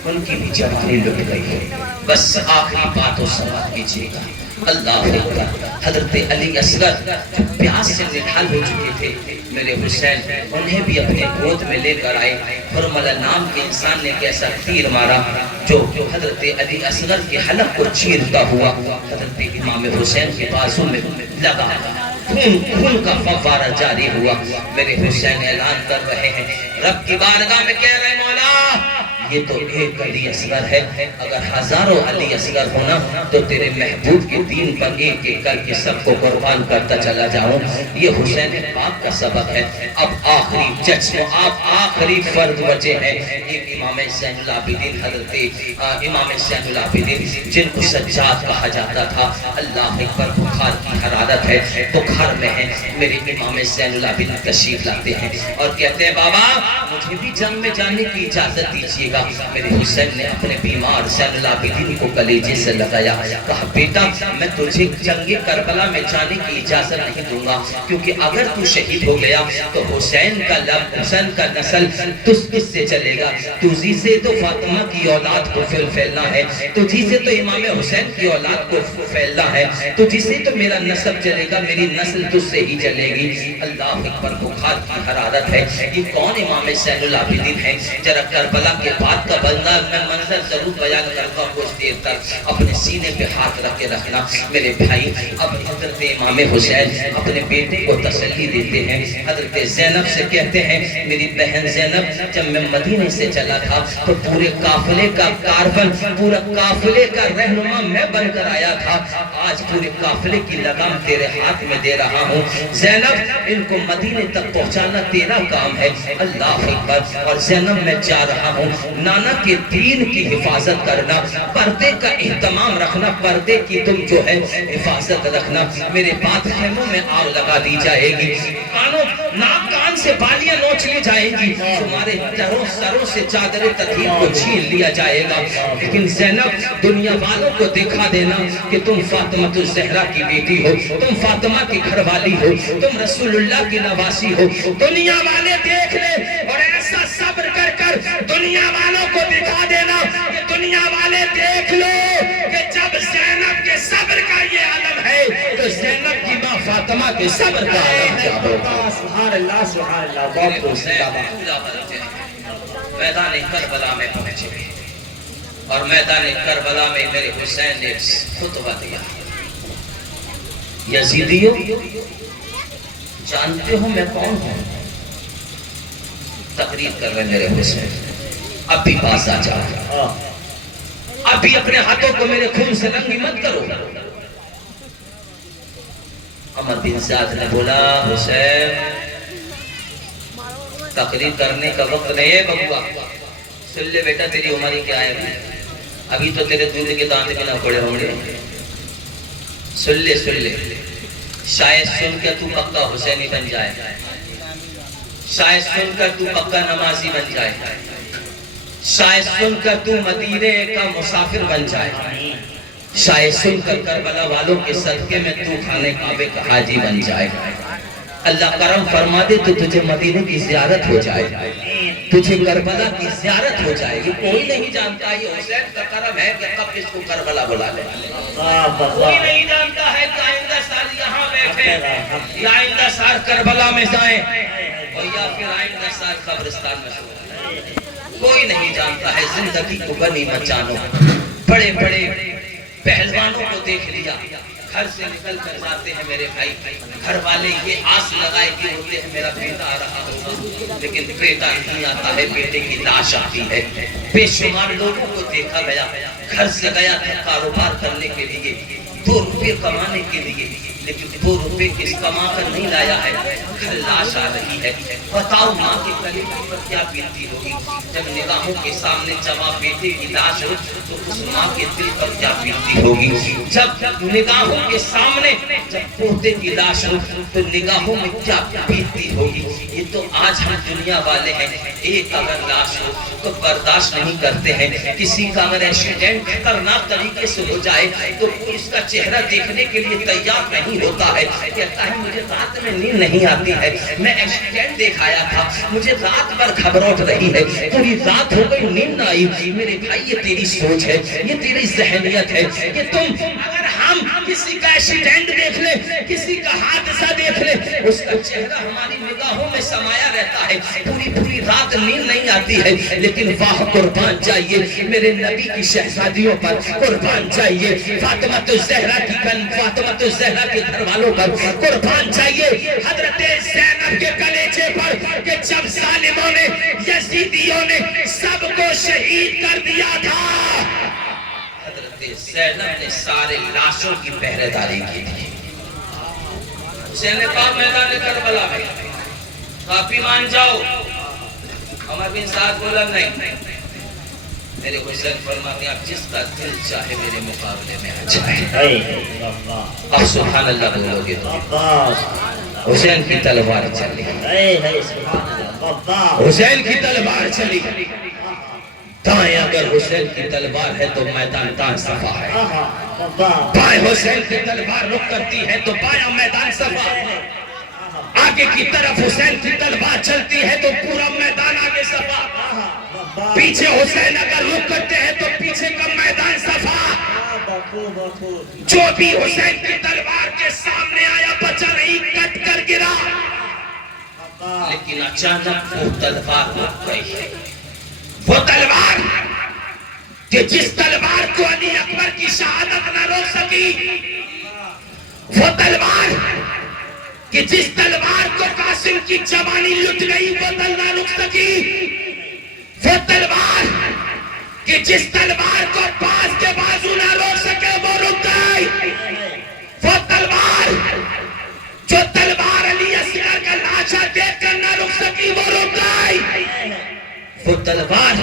ان کی بھی جوانی لٹ گئی ہے۔ بس آخری باتوں سمجھ کیجئے گا۔ اللہ اکبر۔ حضرت علی اصغر جو پیاس سے نڈھال ہو چکے تھے، میرے حسین انہیں بھی اپنے گود میں لے کر آئے۔ حرملہ نام کے انسان نے ایک ایسا تیر مارا جو حضرت علی اصغر کے حلق کو چیرتا ہوا حضرت امام حسین کے بازو میں لگا، خون کا فوارہ جاری ہوا۔ میرے حسین اعلان کر رہے ہیں، رب کی بارگاہ میں کہہ رہے، مولا یہ تو ایک علی اصغر ہے، اگر ہزاروں علی اصغر ہونا تو تیرے محبوب کے دین پر ایک ایک کر کے سب کو قربان کرتا چلا جاؤں۔ یہ حسین پاک کا سبق ہے۔ اب آخری جشن، آپ آخری فرد بچے ہیں، ایک امام زین العابدین، حضرت امام زین العابدین جن کو سجاد کہا جاتا تھا۔ اللہ اکبر۔ بخار کی حرارت ہے، بخار میں ہے، میرے امام زین العابدین تشریف لاتے ہیں اور کہتے ہیں، بابا مجھے بھی جنگ میں جانے کی اجازت دیجیے گا۔ میرے حسین نے اپنے بیمار زین العابدین کو کلیجے سے لگایا، کہا بیٹا میں تجھے جنگ کربلا میں جانے کی اجازت نہیں دوں گا، کیونکہ اگر تو شہید ہو گیا تو حسین کا لب، حسین کا نسل تجھ سے چلے گا، تجھی سے تو فاطمہ کی اولاد کو پھیلنا ہے، تجھی سے تو امام حسین کی اولاد کو پھیلنا ہے، تجھی سے تو میرا نسب چلے گا، میری نسل تجھ سے ہی چلے گی۔ اللہ اکبر۔ بخار کی حرارت ہے۔ یہ کون امام زین العابدین ہے؟ ذرا کربلا کے بعد بات کا بندہ میں منظر ضرور بیان کرتا ہوں کچھ دیر تک. اپنے سینے پہ ہاتھ رکھ کے رکھنا میرے بھائی. اب حضرت امام حسین اپنے بیٹے کو تسلی دیتے ہیں. حضرت زینب سے کہتے ہیں میری بہن زینب جب میں مدینے سے چلا تھا تو پورے قافلے کا کاربن پورا قافلے کا رہنما میں بن کر آیا تھا. آج پورے قافلے کی لگام تیرے ہاتھ میں دے رہا ہوں. زینب ان کو مدینے تک پہنچانا تیرا کام ہے. اللہ اکبر. اور زینب میں جا رہا ہوں. نانا کے دین کی حفاظت کرنا, پردے کا اہتمام رکھنا, پردے کی تم جو ہے حفاظت رکھنا. میرے بات خیموں میں آگ لگا دی جائے گی, کانوں ناک کان سے بالیاں نوچ لی جائیں گی, تمہارے سروں سے چادر تطہیر کو چھین لیا جائے گا. لیکن زینب دنیا والوں کو دکھا دینا کہ تم فاطمہ الزہرا کی بیٹی ہو, تم فاطمہ کی گھر والی ہو, تم رسول اللہ کی نواسی ہو. دنیا والے دیکھ لے اور ایسا صبر کر کر دنیا والوں کو دکھا دینا کہ دنیا والے دیکھ لو کہ جب زینب کے صبر کا یہ عالم ہے تو زینب کی ماں فاطمہ کے صبر کا عالم کیا ہوگا. سبحان اللہ سبحان اللہ. بہت خوب. میدان کربلا میں پہنچے اور میدان کربلا میں میرے حسین نے خطبہ دیا. یزیدیو جانتے ہو میں کون ہوں؟ تقریر کر رہے میرے حسین. اب بھی پاس آ جاؤ, اب بھی اپنے ہاتھوں کو میرے خون سے رنگی مت کرو. عمر بن سعد نے بولا حسین تقریر کرنے کا وقت نہیں ہے بابا. سن لے بیٹا تیری عمر ہی کیا ہے, ابھی تو تیرے دودھ کے دانت بھی نہ پڑے ہوں گے. سن لے سن لے, شاید سن کر تو پکا حسینی بن جائے, شاید سن کر تو پکا نمازی بن جائے, شاید سن کر تو مدینے کا مسافر بن جائے, شاید سن کر کربلا والوں کے صدقے میں تو خانے کعبے کا حاجی بن جائے. اللہ کرم فرما دے تو تجھے مدینے کی زیارت ہو جائے, تجھے کربلا کی زیارت ہو جائے گی. کوئی نہیں جانتا یہ حسین کا کرم ہے کہ کب اس کو کربلا بلا لے. کوئی نہیں جانتا ہے کہ آئندہ سال یہاں بیٹھے یا آئندہ سال کربلا میں جائیں اور یا پھر آئندہ سال قبرستان میں سوئیں. کوئی نہیں جانتا ہے. زندگی کو غنیمت جانو. بڑے بڑے پہلوانوں کو دیکھ لیا, گھر سے نکل کر جاتے ہیں میرے بھائی, گھر والے یہ آس لگائے کہ ہوتے ہیں میرا بیٹا آ رہا ہوگا, لیکن بیٹا نہیں آتا ہے, بیٹے کی لاش آتی ہے. بے شمار لوگوں کو دیکھا گیا, گھر سے گیا تھا کاروبار کرنے کے لیے, 2 روپے کمانے کے لیے, لیکن 2 روپے کس کما کر نہیں لایا ہے, گھر لاش آ رہی ہے. بتاؤ ماں کے کلیجے پر کیا بیتتی ہوگی جب نگاہوں کے سامنے جمع بیٹے کی لاش ہو, تو اس ماں کے دل پر کیا بیتتی ہوگی جب نگاہوں کے سامنے جب پوتے کی لاش ہو تو نگاہوں میں کیا بیتتی ہوگی. یہ تو آج ہم دنیا والے ہیں, ایک اگر لاش ہو تو برداشت نہیں کرتے ہیں. کسی کا اگر ایکسیڈنٹ خطرناک طریقے سے ہو جائے تو کوئی اس کا چہرہ دیکھنے کے لیے تیار نہیں ہوتا ہے. کہتا ہے مجھے رات میں نیند نہیں آتی ہے, میں ایکسیڈنٹ دیکھ آیا تھا, مجھے رات بھر گھبراہٹ رہی ہے, پوری رات ہو گئی نیند نہ آئی. میرے بھائی یہ تیری سوچ ہے, یہ تیری ذہنیت ہے کہ تم اگر ہم کسی کا ایکسیڈنٹ دیکھ لیں, کسی کا حادثہ دیکھ لیں, اس کا چہرہ ہماری نگاہوں میں سمایا رہتا ہے, پوری رات نیند نہیں آتی ہے. لیکن واہ قربان جائیے میرے نبی کی شہزادیوں پر, قربان جائیے فاطمہ الزہرا کی فاطمہ الزہرا کے گھر والوں پر, قربان جائیے حضرت زینب کے کلیجے پر کہ جب ظالموں نے یزیدیوں نے سب کو شہید کر دیا تھا, حضرت زینب نے سارے لاشوں کی پہرے داری کی تھی. حسین نے کہا میدان کربلا میں کافی مان جاؤ. عمر بن سعد بولا نہیں. میرے حسین فرماتے ہیں آپ جس کا دل چاہے میرے مقابلے میں آ جائے. اب سبحان اللہ بولو گے تو حسین کی تلوار چلی, حسین کی تلوار چلی. دائیں اگر حسین کی تلوار ہے تو میدان دائیں صفا ہے, بائیں حسین کی تلوار رخ کرتی ہے تو بایاں میدان صفا ہے. آگے کی طرف حسین کی تلوار چلتی ہے تو پورا میدان آگے صفا, پیچھے حسین اگر رخ کرتے ہیں تو پیچھے کا میدان صفا. جو بھی حسین کی تلوار کے سامنے آیا بچا نہیں, کٹ کر گرا. لیکن اچانک وہ تلوار رک گئی, وہ تلوار کہ جس تلوار کو علی اکبر کی شہادت نہ روک سکی، وہ تلوار کہ جس تلوار کو قاسم کی جوانی لٹ گئی وہ نہ رک سکی، وہ تلوار کہ جس تلوار کو باز کے بازو نہ روک سکے وہ رک گئی، وہ تلوار جو تلوار علی اصغر کا لاشا دیکھ کر نہ رک سکی وہ رک گئی، وہ تلوار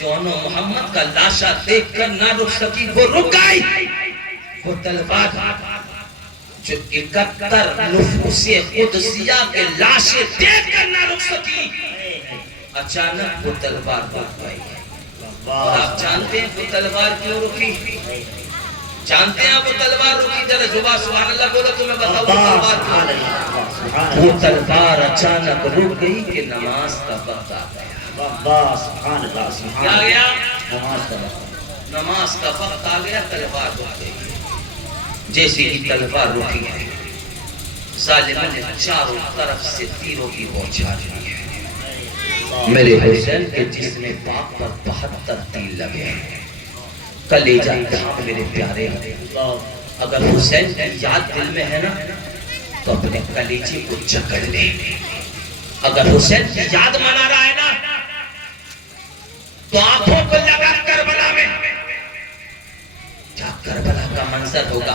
جو محمد کا لاشا دیکھ کر نہ رک سکی وہ رک گئی، وہ تلوار جو 71 نفوس قدسیہ کے لاشیں دیکھ کر نہ رک سکی، اچانک وہ تلوار رک گئی۔ اور آپ جانتے ہیں وہ تلوار کیوں رکی؟ جانتے ہیں وہ تلوار رکی؟ ذرا زبان سبحان اللہ بولو تو میں بتاؤں وہ تلوار کیوں؟ وہ تلوار اچانک رک گئی کہ نماز کا وقت آ گیا۔ کیا گیا؟ نماز کا وقت آ گیا، تلوار رک گئی۔ جیسے ہی تلوار رکی ہے، ظالموں نے چاروں طرف سے تیروں کی بوچھار دی ہے۔ میرے حسین کے جسم پاک پر 72 تیر لگے ہیں۔ کلیجہ دھام میرے پیارے ہیں، اگر حسین کی یاد دل میں ہے نا تو اپنے کلیجے کو جکڑ لے۔ اگر حسین کی یاد منا رہا ہے نا تو آنکھوں کو لگا کربلا میں، کیا کربلا کا منظر ہوگا۔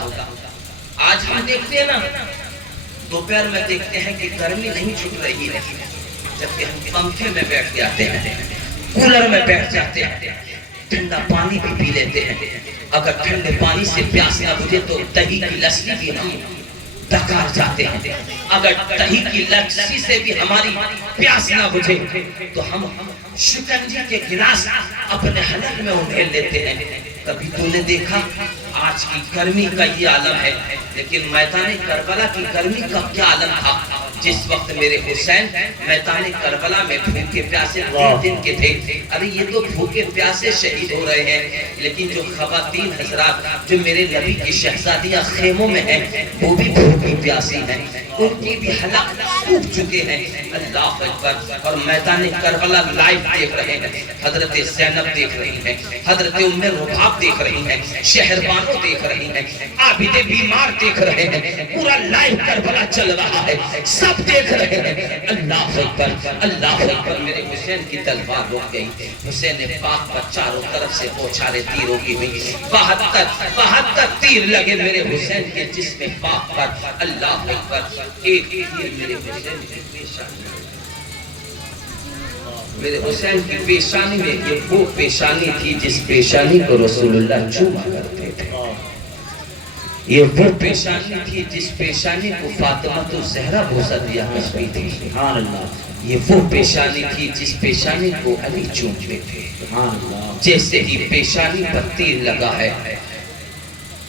آج ہم دیکھتے ہیں نا، دوپہر میں دیکھتے ہیں کہ گرمی نہیں چھپ رہی ہے، جبکہ ہم پنکھے میں بیٹھ جاتے ہیں، کولر میں بیٹھ جاتے ہیں، ٹھنڈا پانی بھی پی لیتے ہیں۔ اگر ٹھنڈے پانی سے پیاس نہ بجھے تو دہی کی لسی بھی ہم ڈکار جاتے ہیں۔ اگر دہی کی لسی سے بھی ہماری پیاس نہ بجھے تو ہم شکنجی کے گلاس اپنے حلق میں انگیل لیتے ہیں۔ کبھی تو نے دیکھا آج کی گرمی کا یہ عالم ہے، لیکن میدان کربلا کی گرمی کا کیا عالم تھا جس وقت میرے حسین میدان کربلا میں بھوکے پیاسے 3 دن کے تھے۔ ارے یہ تو بھوکے پیاسے شہید ہو رہے ہیں، لیکن جو خواتین حضرات جو میرے نبی کی شہزادیاں خیموں میں ہیں وہ بھی بھوکی پیاسی ہیں، ان کی بھی حلق ٹوٹ چکے ہیں۔ اللہ اکبر۔ اور میدان کربلا لائیو دیکھ رہے ہیں، حضرت زینب دیکھ رہی ہیں، حضرت ام رباب دیکھ رہی ہیں، شہر بانو دیکھ رہی ہیں، عابد بیمار دیکھ رہے ہیں، پورا لائیو کربلا چل رہا ہے، سب دیکھ رہے ہیں۔ اللہ اکبر، اللہ اکبر۔ میرے حسین کی تلوار رک گئی، حسین پاک پر چاروں طرف سے بوچھاریں تیروں کی ہوئی، 72 تیر لگے میرے حسین کے جسم پاک پر۔ اللہ اکبر۔ ایک تیر میرے حسین کی پیشانی، میرے حسین کی پیشانی میں، یہ وہ پیشانی تھی جس پیشانی کو رسول اللہ چوما کرتے تھے، یہ وہ پیشانی تھی جس پیشانی کو فاطمہ الزہرا بوسہ دیا کرتی تھی، یہ وہ پیشانی تھی جس پیشانی کو علی چومتے تھے۔ جیسے ہی پیشانی پر تیر لگا ہے،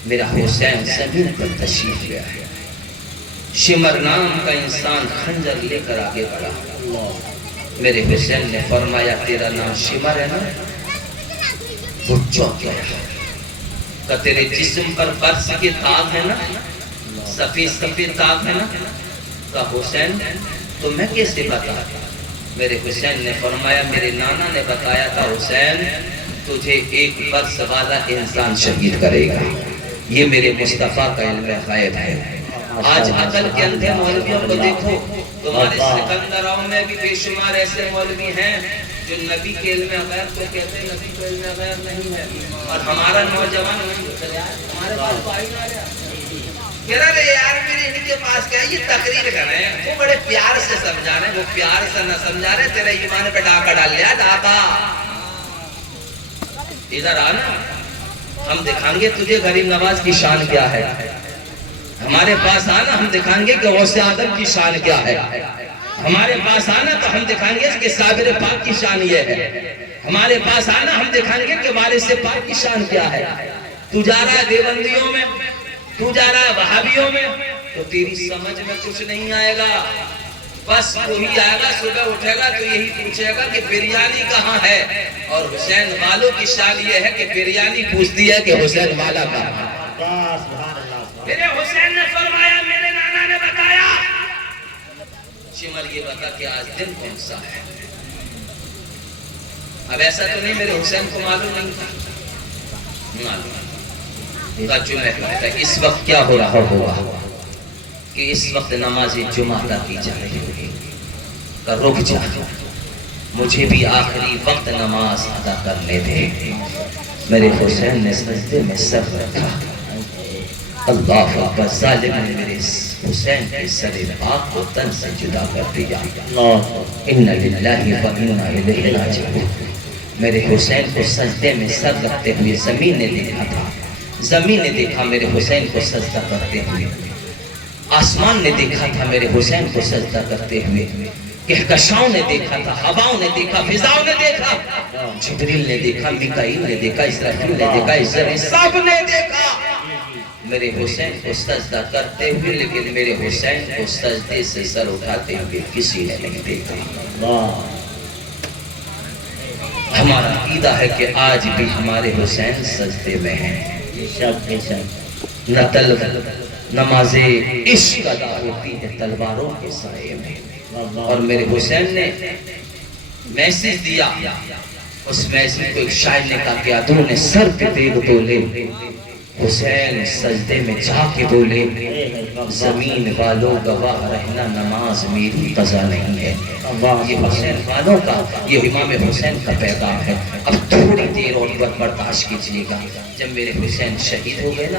میرا حسین زمین پر تشریف لیا ہے۔ شمر نام کا انسان خنجر لے کر آگے بڑھا، میرے حسین نے فرمایا تیرا نام شمر ہے نا؟ وہ چوک گیا، کہ تیرے جسم پر برس کے داغ ہے نا، سفید سفید داغ ہے نا؟ کہ حسین تو میں کیسے بتا؟ میرے حسین نے فرمایا میرے نانا نے بتایا تھا حسین تجھے 1 برس والا انسان شہید کرے گا۔ یہ میرے مصطفیٰ کا علم غیب ہے۔ آج عقل کے اندھے مولویوں کو دیکھو، تمہارے سکندراؤں میں بھی بے شمار ایسے مولوی ہیں جو نبی کے علم غیب کو کہتے ہیں نبی کو علم غیب نہیں ہے، اور ہمارا نوجوان ہمارے پاس پائی نہ رہا، کہہ رہے یار میرے ان کے پاس کیا یہ تقریر کر رہے ہیں، وہ بڑے پیار سے سمجھا رہے ہیں، وہ پیار سے نہ سمجھا رہے، تیرے ایمان پہ ڈاکہ ڈال لیا ڈاکہ۔ ادھر آنا، ہم دکھائیں گے تجھے غریب نواز کی شان کیا ہے، ہمارے پاس آنا ہم دکھائیں گے کہ غوث اعظم کی شان کیا ہے، ہمارے پاس آنا تو ہم دکھائیں گے کہ صابر پاک کی شان یہ ہے، ہمارے پاس آنا ہم دکھائیں گے کہ وارث پاک کی شان کیا ہے۔ تو جا رہا ہے دیوبندیوں میں، تو جا رہا ہے وہابیوں میں، تو تیری سمجھ میں کچھ نہیں آئے گا، بس وہی آئے گا صبح اٹھے گا تو یہی پوچھے گا کہ بریانی کہاں ہے، اور حسین والوں کی شان یہ ہے کہ بریانی پوچھتی ہے کہ حسین والا کہاں ہے۔ میرے حسین نے فرمایا میرے نانا نے بتایا، شمر یہ بتا کہ آج دن کون سا ہے؟ اب ایسا تو نہیں میرے حسین کو معلوم نہیں تھا، اس وقت کیا ہو رہا ہوگا کہ اس وقت نماز جمعہ ادا کی جا رہی ہوگی. رک جا, مجھے بھی آخری وقت نماز ادا کرنے دے. میرے حسین نے سجدے میں سر رکھا. اللہ اکبر. ظالم نے میرے حسین کے سر پاک کو تن سے جدا کر دیا. اِنَّ لِلَّهِ وَإِنَّا إِلَيْهِ رَاجِعُونَ. میرے حسین کو سجدے میں سر رکھتے ہوئے زمین نے دیکھا تھا. زمین نے دیکھا میرے حسین کو سجدہ کرتے ہوئے. آسمان نے دیکھا تھا میرے حسین کو سجدہ کرتے ہوئے. کہکشاؤں نے دیکھا تھا, ہواؤں نے دیکھا, فضاؤں نے دیکھا, جبریل نے دیکھا, میکائیل نے دیکھا, اسرافیل نے دیکھا, اسرائیل سب نے دیکھا میرے حسین کو سجدہ کرتے ہوئے. لیکن میرے حسین کو سجدے سے سر اٹھاتے ہوئے کسی نے نہیں دیکھا. ہمارا عقیدہ ہے کہ آج بھی ہمارے حسین سجدے میں ہیں. نماز عشق ادا ہوتی ہے تلواروں کے سائے میں. اور میرے حسین نے میسج دیا. اس میسج کو ایک شاعر نے کہا کہ عدو نے سر پہ دیکھ دولے, حسین سجدے میں جا کے بولے, زمین والوں گواہ رہنا نماز میری قضا نہیں ہے. یہ حسین والوں کا, یہ امام حسین کا پیغام ہے. اب تھوڑی دیر اور برداشت کیجئے گا. جب میرے حسین شہید ہو گئے نا,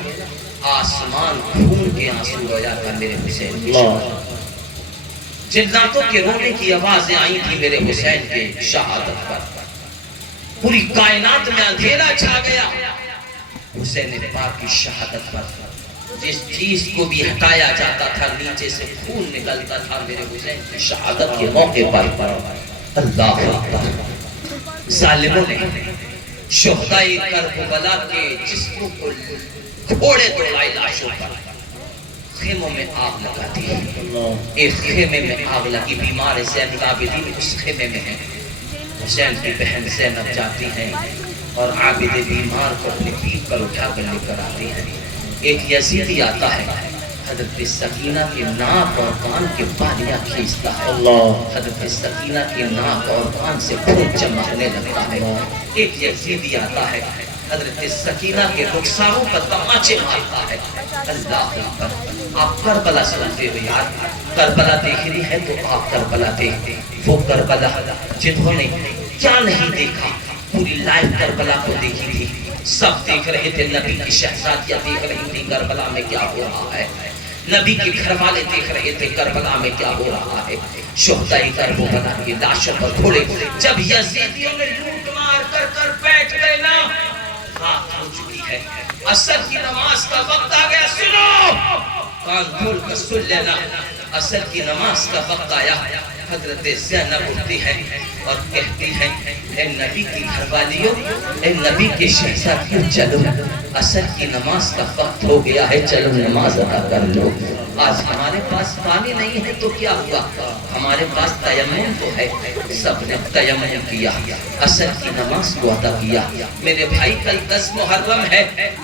آسمان خون کے آنسو رویا تھا میرے حسین کی شہادت. جناتوں کے رونے کی آوازیں آئی تھی میرے حسین کے شہادت پر. پوری کائنات میں اندھیرا چھا گیا حسین پاک کی شہادت پر. جس چیز کو بھی ہٹایا جاتا تھا نیچے سے خون نکلتا تھا میرے حسین کی شہادت کے موقع پر. اللہ اکبر. ظالموں نے شہدائے کربلا کے جسموں کو گھوڑے دوڑائے لاشوں پر, خیموں میں آگ لگا دی. ایک خیمے میں آگ لگی. بیمار زین العابدین اس خیمے میں ہیں. حسین کی بہن زینب جاتی ہیں اور عابد بیمار کو اپنے پیٹ پر اٹھا کر لے کر آتی ہیں. ایک یزیدی آتا ہے, حضرت سکینہ کے ناک اور کان کے بالیاں کھینچتا ہے. حضرت سکینہ کے ناک اور کان سے خون چمکنے لگتا ہے. ایک یزیدی آتا ہے, حضرت سکینہ کے رخساروں پر تماچے مارتا ہے. اللہ اکبر. آپ کربلا سنتے ہو یار, کربلا دیکھ رہی ہے تو آپ کربلا دیکھتے. وہ کربلا جنہوں نے کیا نہیں دیکھا, پوری لائف کربلا کو دیکھی تھی. سب دیکھ رہے تھے, نبی کی شہزادیاں دیکھ رہی تھی کربلا میں کیا ہو رہا ہے. نبی کے گھر والے دیکھ رہے تھے کربلا میں کیا ہو رہا ہے. شہدائی کربلا کی لاشوں پر گھوڑے. جب یزیدیوں نے لوٹ مار کر بیٹھ گئے نا, رات ہو چکی ہے, عصر کی نماز کا وقت آ گیا. سنو, کان کھول کر سن لینا. عصر کی نماز کا وقت آیا. حضرت زینب اٹھتی ہے اور کہتی ہے, اے نبی کی گھر والیوں, اے نبی کے شہزادیوں, چلو عصر کی نماز کا وقت ہو گیا ہے, چلو نماز ادا کر لو. آج ہمارے پاس پانی نہیں ہے تو کیا ہوا, ہمارے پاس تیمم تو ہے. سب نے تیمم کیا, عصر کی نماز کو ادا کیا. میرے بھائی کل 10 محرم ہے.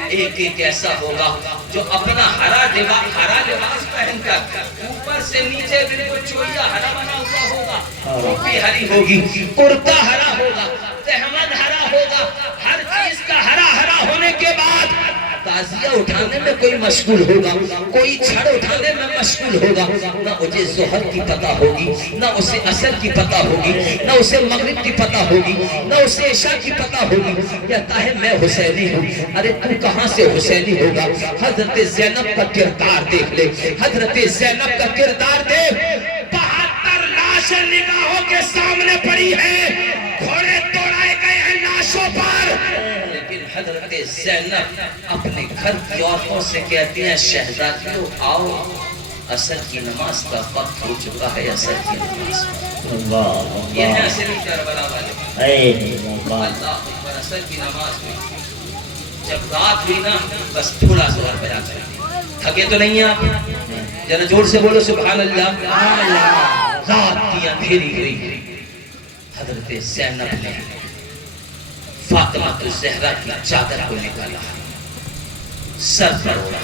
ایک ایک ایسا ہوگا جو اپنا ہرا لباس پہن کر اوپر سے نیچے بالکل چوڑیا ہرا بنا ہوا ہوگا, ٹوپی ہری ہوگی, کرتا ہرا ہوگا, تہمد ہرا ہوگا. ہر چیز کا ہرا ہونے کے بعد تازیہ اٹھانے میں کوئی مشغول ہوگا, کوئی چھڑ اٹھانے میں مشغول ہوگا. نہ اسے ظہر کی پتہ ہوگی, نہ اسے عصر کی پتہ ہوگی, نہ اسے مغرب کی پتہ ہوگی, نہ اسے عشاء کی پتہ ہوگی. کہتا ہے میں حسینی ہوں. ارے تو کہاں سے حسینی ہوگا؟ حضرت زینب کا کردار دیکھ لے, حضرت زینب کا کردار دیکھ. 72 لاشیں نگاہوں کے سامنے پڑی ہیں, گھوڑے توڑائے گئے ہیں لاشوں پر. حضرت زینب اپنے گھر کی عورتوں سے کہتی ہیں, شہزادیوں آؤ, عصر کی نماز کا وقت ہو چکا ہے. عصر کی نماز, یہ ہے عصر کربلا والے. اللہ اکبر. عصر کی نماز میں جب رات ہوئی نا, بس تھوڑا زور پہ آتا ہے. تھکے تو نہیں ہیں آپ؟ ذرا زور سے بولو سبحان اللہ. رات کی اندھیری ہوئی. حضرت زینب نے فاطمہ الزہرا کی چادر کو نکالا, سر پر اوڑھا.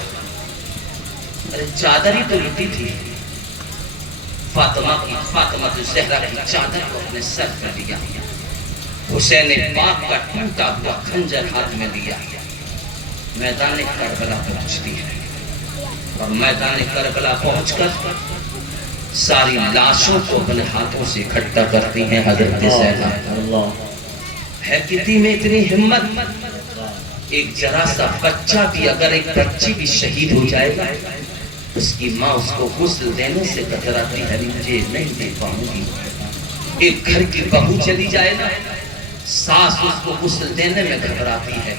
ارے چادر ہی تو لٹی تھی. فاطمہ الزہرا کی چادر کو اپنے سر پر لیا. حسین پاک کا ٹوٹا ہوا خنجر ہاتھ میں لیا. میدان کربلا پہنچتی ہے اور میدان کربلا پہنچ کر ساری لاشوں کو اپنے ہاتھوں سے اکٹھا کرتی ہیں حضرت زینب. ہے کسی میں اتنی ہمت؟ ایک ذرا سا بچہ بھی، اگر ایک بچی بھی شہید ہو جائے گا، اس کی ماں اس کو غسل دینے سے کتراتی ہے، مجھے نہیں دے پاؤں گی. ایک گھر کی بہو چلی جائے نا، ساس اس کو غسل دینے میں گھبراتی ہے.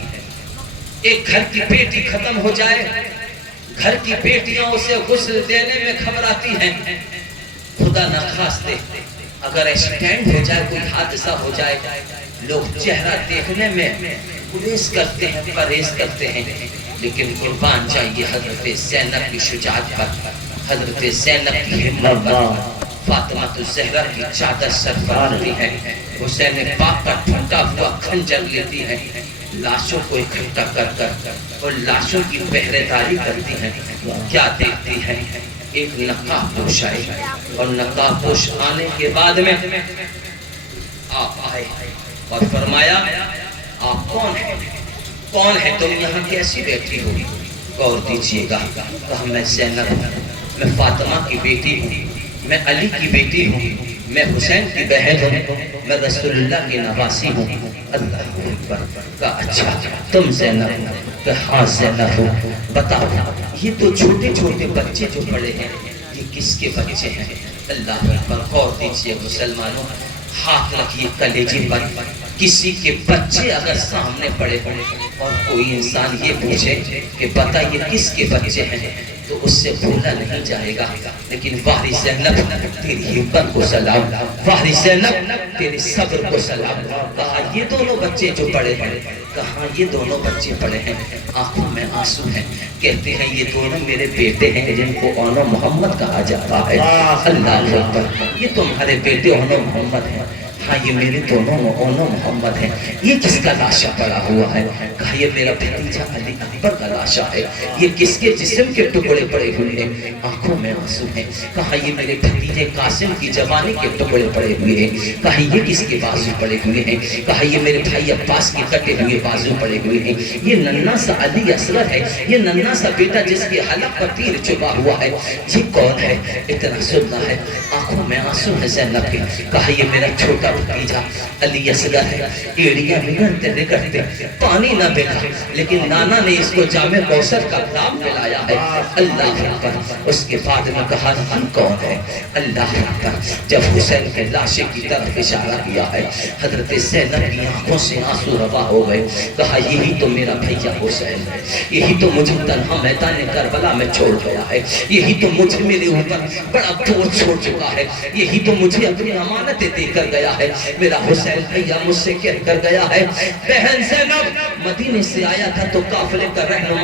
ایک گھر کی بیٹی ختم ہو جائے، گھر کی بیٹیاں اسے غسل دینے میں گھبراتی ہیں. خدا نخواستہ اگر ایکسیڈنٹ ہو جائے، کوئی حادثہ ہو جائے، لوگ چہرہ دیکھنے میں گریز کرتے ہیں، پرہیز کرتے ہیں، لیکن قربان چاہیے حضرت زینب کی شجاعت پر، حضرت زینب کی ہمت پر. فاطمہ الزہرا کی چادر سر پر رکھتی ہے، حسین پاک کا ٹوٹا ہوا خنجر لیتی ہے، لاشوں کو اکٹھا کر کر اور لاشوں کی پہرے داری کرتی ہیں. کیا دیکھتی ہے؟ ایک نقاب پوش آئے، اور نقاب پوش آنے کے بعد میں آپ آئے اور فرمایا آپ کون ہیں؟ کون ہے تم؟ یہاں کیسی بیٹھی ہو؟ غور دیجئے گا. کہا میں زینب ہوں، میں فاطمہ کی بیٹی ہوں، میں علی کی بیٹی ہوں، میں حسین کی بہن ہوں، میں رسول اللہ کی نواسی ہوں. اللہ اکبر. کہا اچھا تم زینب ہو؟ کہا ہاں زینب ہوں. بتاؤ یہ تو چھوٹے چھوٹے بچے جو پڑے ہیں، یہ کس کے بچے ہیں؟ اللہ اکبر. غور دیجئے مسلمانوں، ہاتھ رکھیے کلیجے پر. کسی کے بچے اگر سامنے پڑے ہوں اور کوئی انسان یہ پوچھے کہ بتا یہ کس کے بچے ہیں، تو اس سے بھولا نہیں جائے گا. لیکن واری زینب تیری ہمت کو سلام، واری زینب تیرے صبر کو سلام. کہا یہ دونوں بچے جو پڑے ہیں، کہاں یہ دونوں بچے پڑے ہیں؟ آنکھوں میں آنسو ہیں. کہتے ہیں یہ دونوں میرے بیٹے ہیں جن کو اونو محمد کہا جاتا ہے. اللہ اکبر. یہ تمہارے بیٹے اونو محمد ہیں؟ ہاں یہ میرے دونوں اونو محمد ہیں. یہ کس کا لاشا پڑا ہوا ہے؟ کہا یہ میرا بھتیجا علی اکبر کا لاشا ہے. یہ کس کے جسم کے ٹکڑے پڑے ہوئے ہیں؟ آنکھوں میں آنسو ہیں. کہا یہ میرے بھتیجے قاسم کی جوانی کے ٹکڑے پڑے ہوئے ہیں. کہا یہ کس کے بازو پڑے ہوئے ہیں؟ کہا یہ میرے بھائی عباس کے کٹے ہوئے بازو پڑے ہوئے ہیں. یہ ننھا سا علی اصغر ہے، یہ ننھا سا بیٹا جس کے حلق پر تیر چبھا ہوا ہے، یہ کون ہے؟ اتنا سننا ہے. آنکھوں میں آنسو ہے زینب کے. کہا یہ میرا چھوٹا بھتیجا علی اصغر ہے. ایڑیاں نگڑتے نگڑتے پانی نہ ملا، لیکن نانا نے اس کو جامع کوثر کا نام پلایا ہے. اللہ اکبر. اس کے بعد میں کہا ہم کون ہے؟ اللہ اکبر. جب حسین کے لاشے کی طرف اشارہ کیا ہے، حضرت زینب کی آنکھوں سے آنسو روا ہو گئے. کہا یہی تو میرا بھیا حسین ہے، یہی تو مجھے تنہا میدان کربلا میں چھوڑ گیا ہے، یہی تو مجھے میرے اوپر بڑا بوجھ چھوڑ چکا ہے، یہی تو مجھے اپنی امانتیں دے کر گیا ہے. میرا حسین بھیا مجھ سے کہہ کر گیا ہے بہن زینب مدینے سے آیا تھا تو قافلے کا رہنما